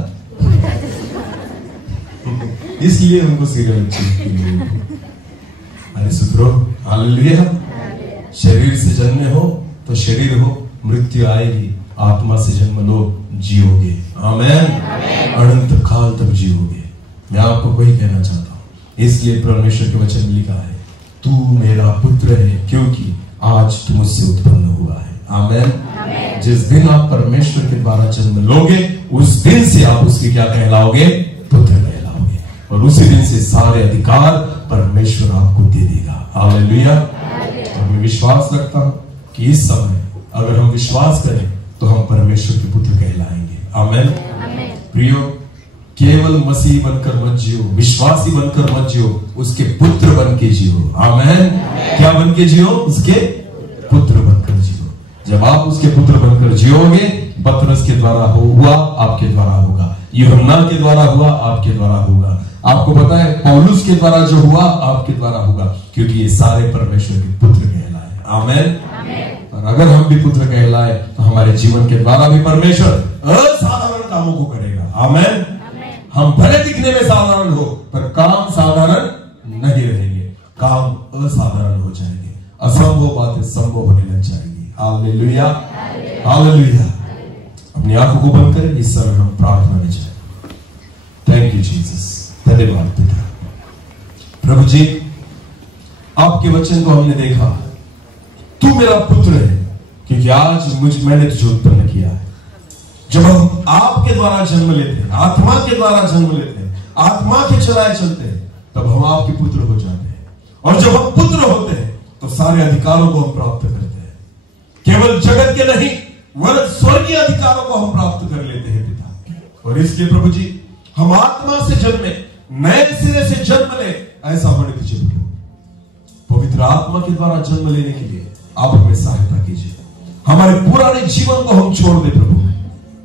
इसलिए उनको सीरियल अच्छी। अरे सुधरो। हालेलुया। शरीर से जन्मे हो तो शरीर हो, मृत्यु आएगी। आत्मा से जन्म लो, जियोगे। आमीन। अनंत काल तक जियोगे। मैं आपको वही कहना चाहता हूं। इसलिए परमेश्वर के वचन में लिखा है, तू मेरा पुत्र है क्योंकि आज तू मुझसे उत्पन्न हुआ है। आमीन। जिस दिन आप परमेश्वर के द्वारा जन्म लोगे उस दिन से आप उसके क्या कहलाओगे? पुत्र कहलाओगे। और उसी दिन से सारे अधिकार परमेश्वर आपको दे देगा। हालेलुया। और मैं विश्वास रखता हूं कि इस समय अगर हम विश्वास करें तो हम परमेश्वर के पुत्र कहलाएंगे। आमीन। प्रियो, केवल मसीह बनकर मत जियो, विश्वासी बनकर मत जियो, उसके पुत्र बन के जियो। आमीन। क्या बन के जियो? उसके पुत्र बनकर जियो। जब आप उसके पुत्र बनकर जियोगे, पतरस के द्वारा हुआ आपके द्वारा होगा, यूहन्ना के द्वारा हुआ आपके द्वारा होगा, आपको पता है पौलुस के द्वारा जो हुआ आपके द्वारा होगा, क्योंकि ये सारे परमेश्वर के पुत्र कहलाए। आमीन। और अगर हम भी पुत्र कहलाए तो हमारे जीवन के द्वारा भी परमेश्वर असाधारण कामों को करेगा। आमीन। हम भले दिखने में साधारण हो पर काम साधारण नहीं रहेंगे, काम असाधारण हो जाएंगे, असंभव बातें संभव होने लग जाएंगी। हालेलुया। हालेलुया। अपनी आंखों को बंद करें, इस समय हम प्रार्थना में जाएं। Thank you Jesus. धन्यवाद पिता। प्रभु जी, आपके वचन को हमने देखा, तू मेरा पुत्र है क्योंकि आज मैंने तुझे उत्पन्न किया है। जब हम आपके द्वारा जन्म लेते हैं, आत्मा के द्वारा जन्म लेते हैं, आत्मा के चलाए चलते हैं, तब हम आपके पुत्र हो जाते हैं। और जब हम पुत्र होते हैं तो सारे अधिकारों को हम प्राप्त करते हैं। केवल जगत के नहीं, वरन स्वर्गीय अधिकारों को हम प्राप्त कर लेते हैं पिता। और इसलिए प्रभु जी हम आत्मा से जन्मे, नए सिरे से जन्म ले, ऐसा होने दीजिए प्रभु। पवित्र आत्मा के द्वारा जन्म लेने के लिए आप हमें सहायता कीजिए। हमारे पुराने जीवन को हम छोड़ दे प्रभु,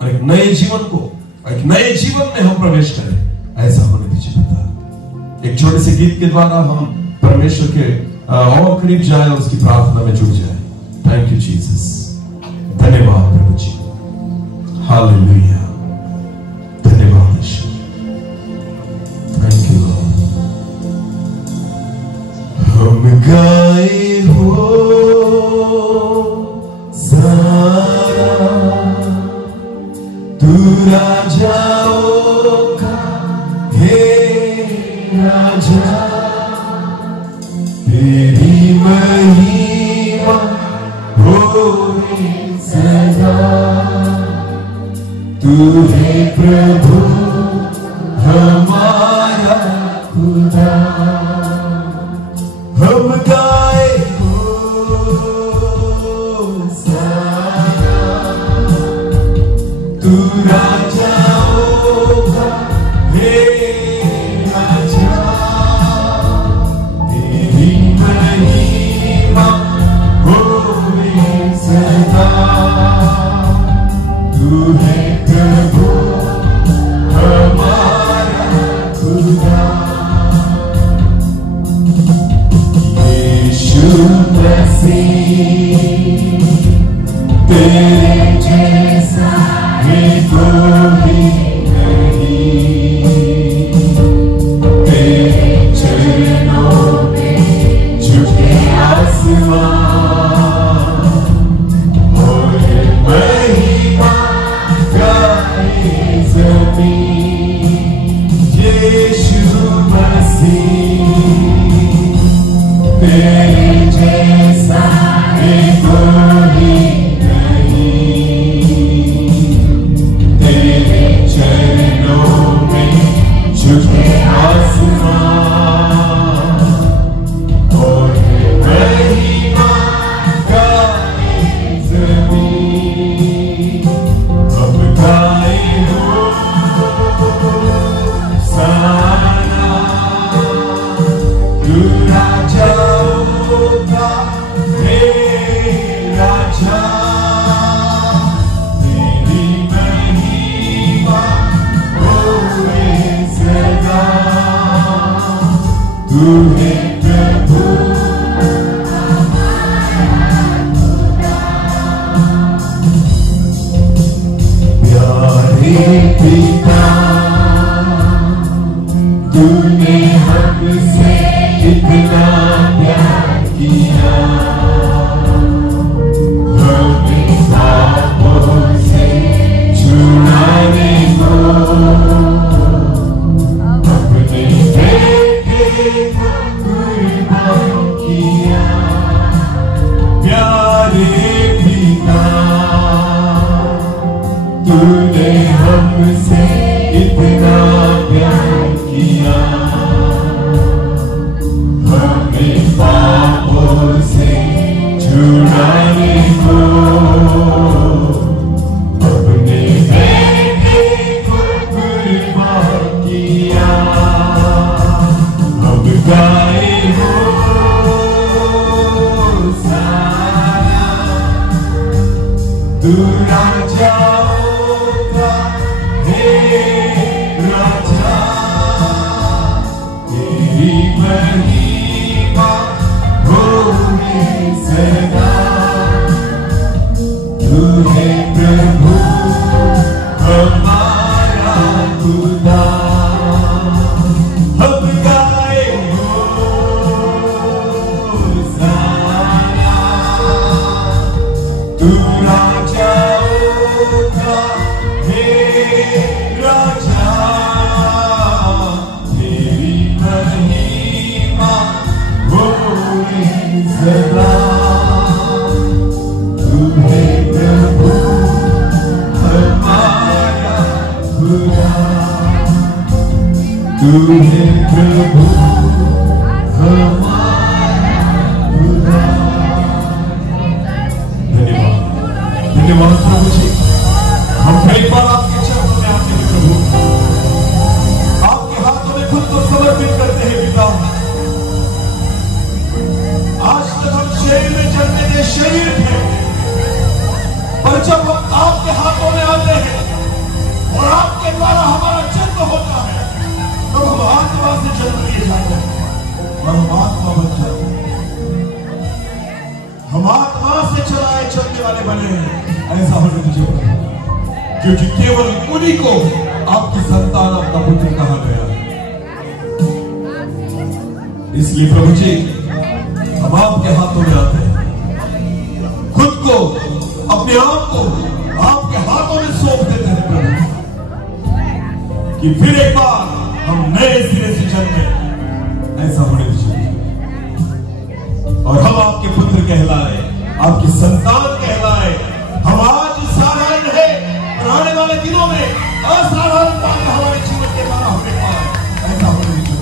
और एक नए जीवन में हम प्रवेश करें, ऐसा होने दीजिए पिता। एक छोटे से गीत के द्वारा हम परमेश्वर के और करीब जाए और उसकी प्रार्थना में जुड़ जाए। Thank you Jesus. धन्यवाद प्रभु जी। हालेलुया। धन्यवाद ईश्वर। Thank you Lord. हम गाए हो सारा तू राजाओं का हे राजा, तेरी महिमा होए सदा। तू है प्रभु हमारा खुदा। हम गाए हो सारा तू राजाओं का हे राजा, तेरी महिमा होए सदा। तू है प्रभु हमारा खुदा। यीशु मसीह तेरे जैसा है कोई नहीं, तेरे चरणों में झुके आसमान और महिमा गाए ज़मीन। यीशु मसीह तेरे जैसा है कोई नहीं, तेरे चरणों में झुके आसमान और महिमा गाए ज़मीन। अब गाए हो सारा तू राजाओं का हे राजा, तेरी महिमा होए सदा। तू है प्रभु प्यारे पिता, तूने हमसे इतना प्यार किया, हमें पापों से छुड़ाने को अपने बेटे को कुर्बान किया। प्यारे पिता, तूने हमसे इतना प्यार किया, हमें पापों से छुड़ाने को अपने बेटे को कुर्बान किया। अब गाए हो सारा तू राजाओं का हे राजा, तेरी महिमा होए सदा। तू है प्रभु हमारा खुदा। अब गाए हो सारा तू राजाओं का हे राजा, तेरी महिमा होए सदा। तू है प्रभु हमारा खुदा। तू है प्रभु हमारा खुदा। धन्यवाद। धन्यवाद प्रभु जी। हम एक बार आपके चरणों में आते हैं प्रभु, आपके हाथों में खुद को समर्पित करते हैं पिता। आज तक हम शरीर में जन्मे गए शरीर थे, पर जब हम आपके हाथों में आते हैं और आपके द्वारा हमारा जन्म होता है, तब हम आत्मा से जन्म लिए जाते हैं और हम आत्मा बन जाते हैं। हम आत्मा से चलाए चलने वाले बने हैं। ऐसा होने दीजिए, क्योंकि केवल उन्हीं को आपकी संतान, आपका पुत्र कहा गया है। इसलिए प्रभु जी, हम आपके हाथों में आते हैं, खुद को, अपने आप को आपके हाथों में सौंप देते हैं प्रभु, कि फिर एक बार हम नए सिरे से जन्मे। ऐसा होने दीजिए और हम आपके पुत्र कहलाए, आपकी संतान कहलाए। हम आज साधारण है, आने वाले दिनों में असाधारण बात हमारे जीवन के द्वारा हमें पाए। ऐसा होने दीजिए।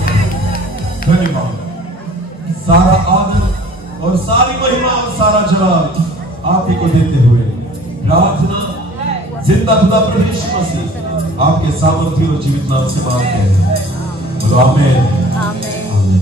धन्यवाद। सारा आदर और सारी महिमा और सारा जलाल आप ही को देते हुए प्रार्थना जिंदा खुदा प्रभु यीशु मसीह आपके सामर्थ्य और जीवित नाम से मांगते हैं। आमीन।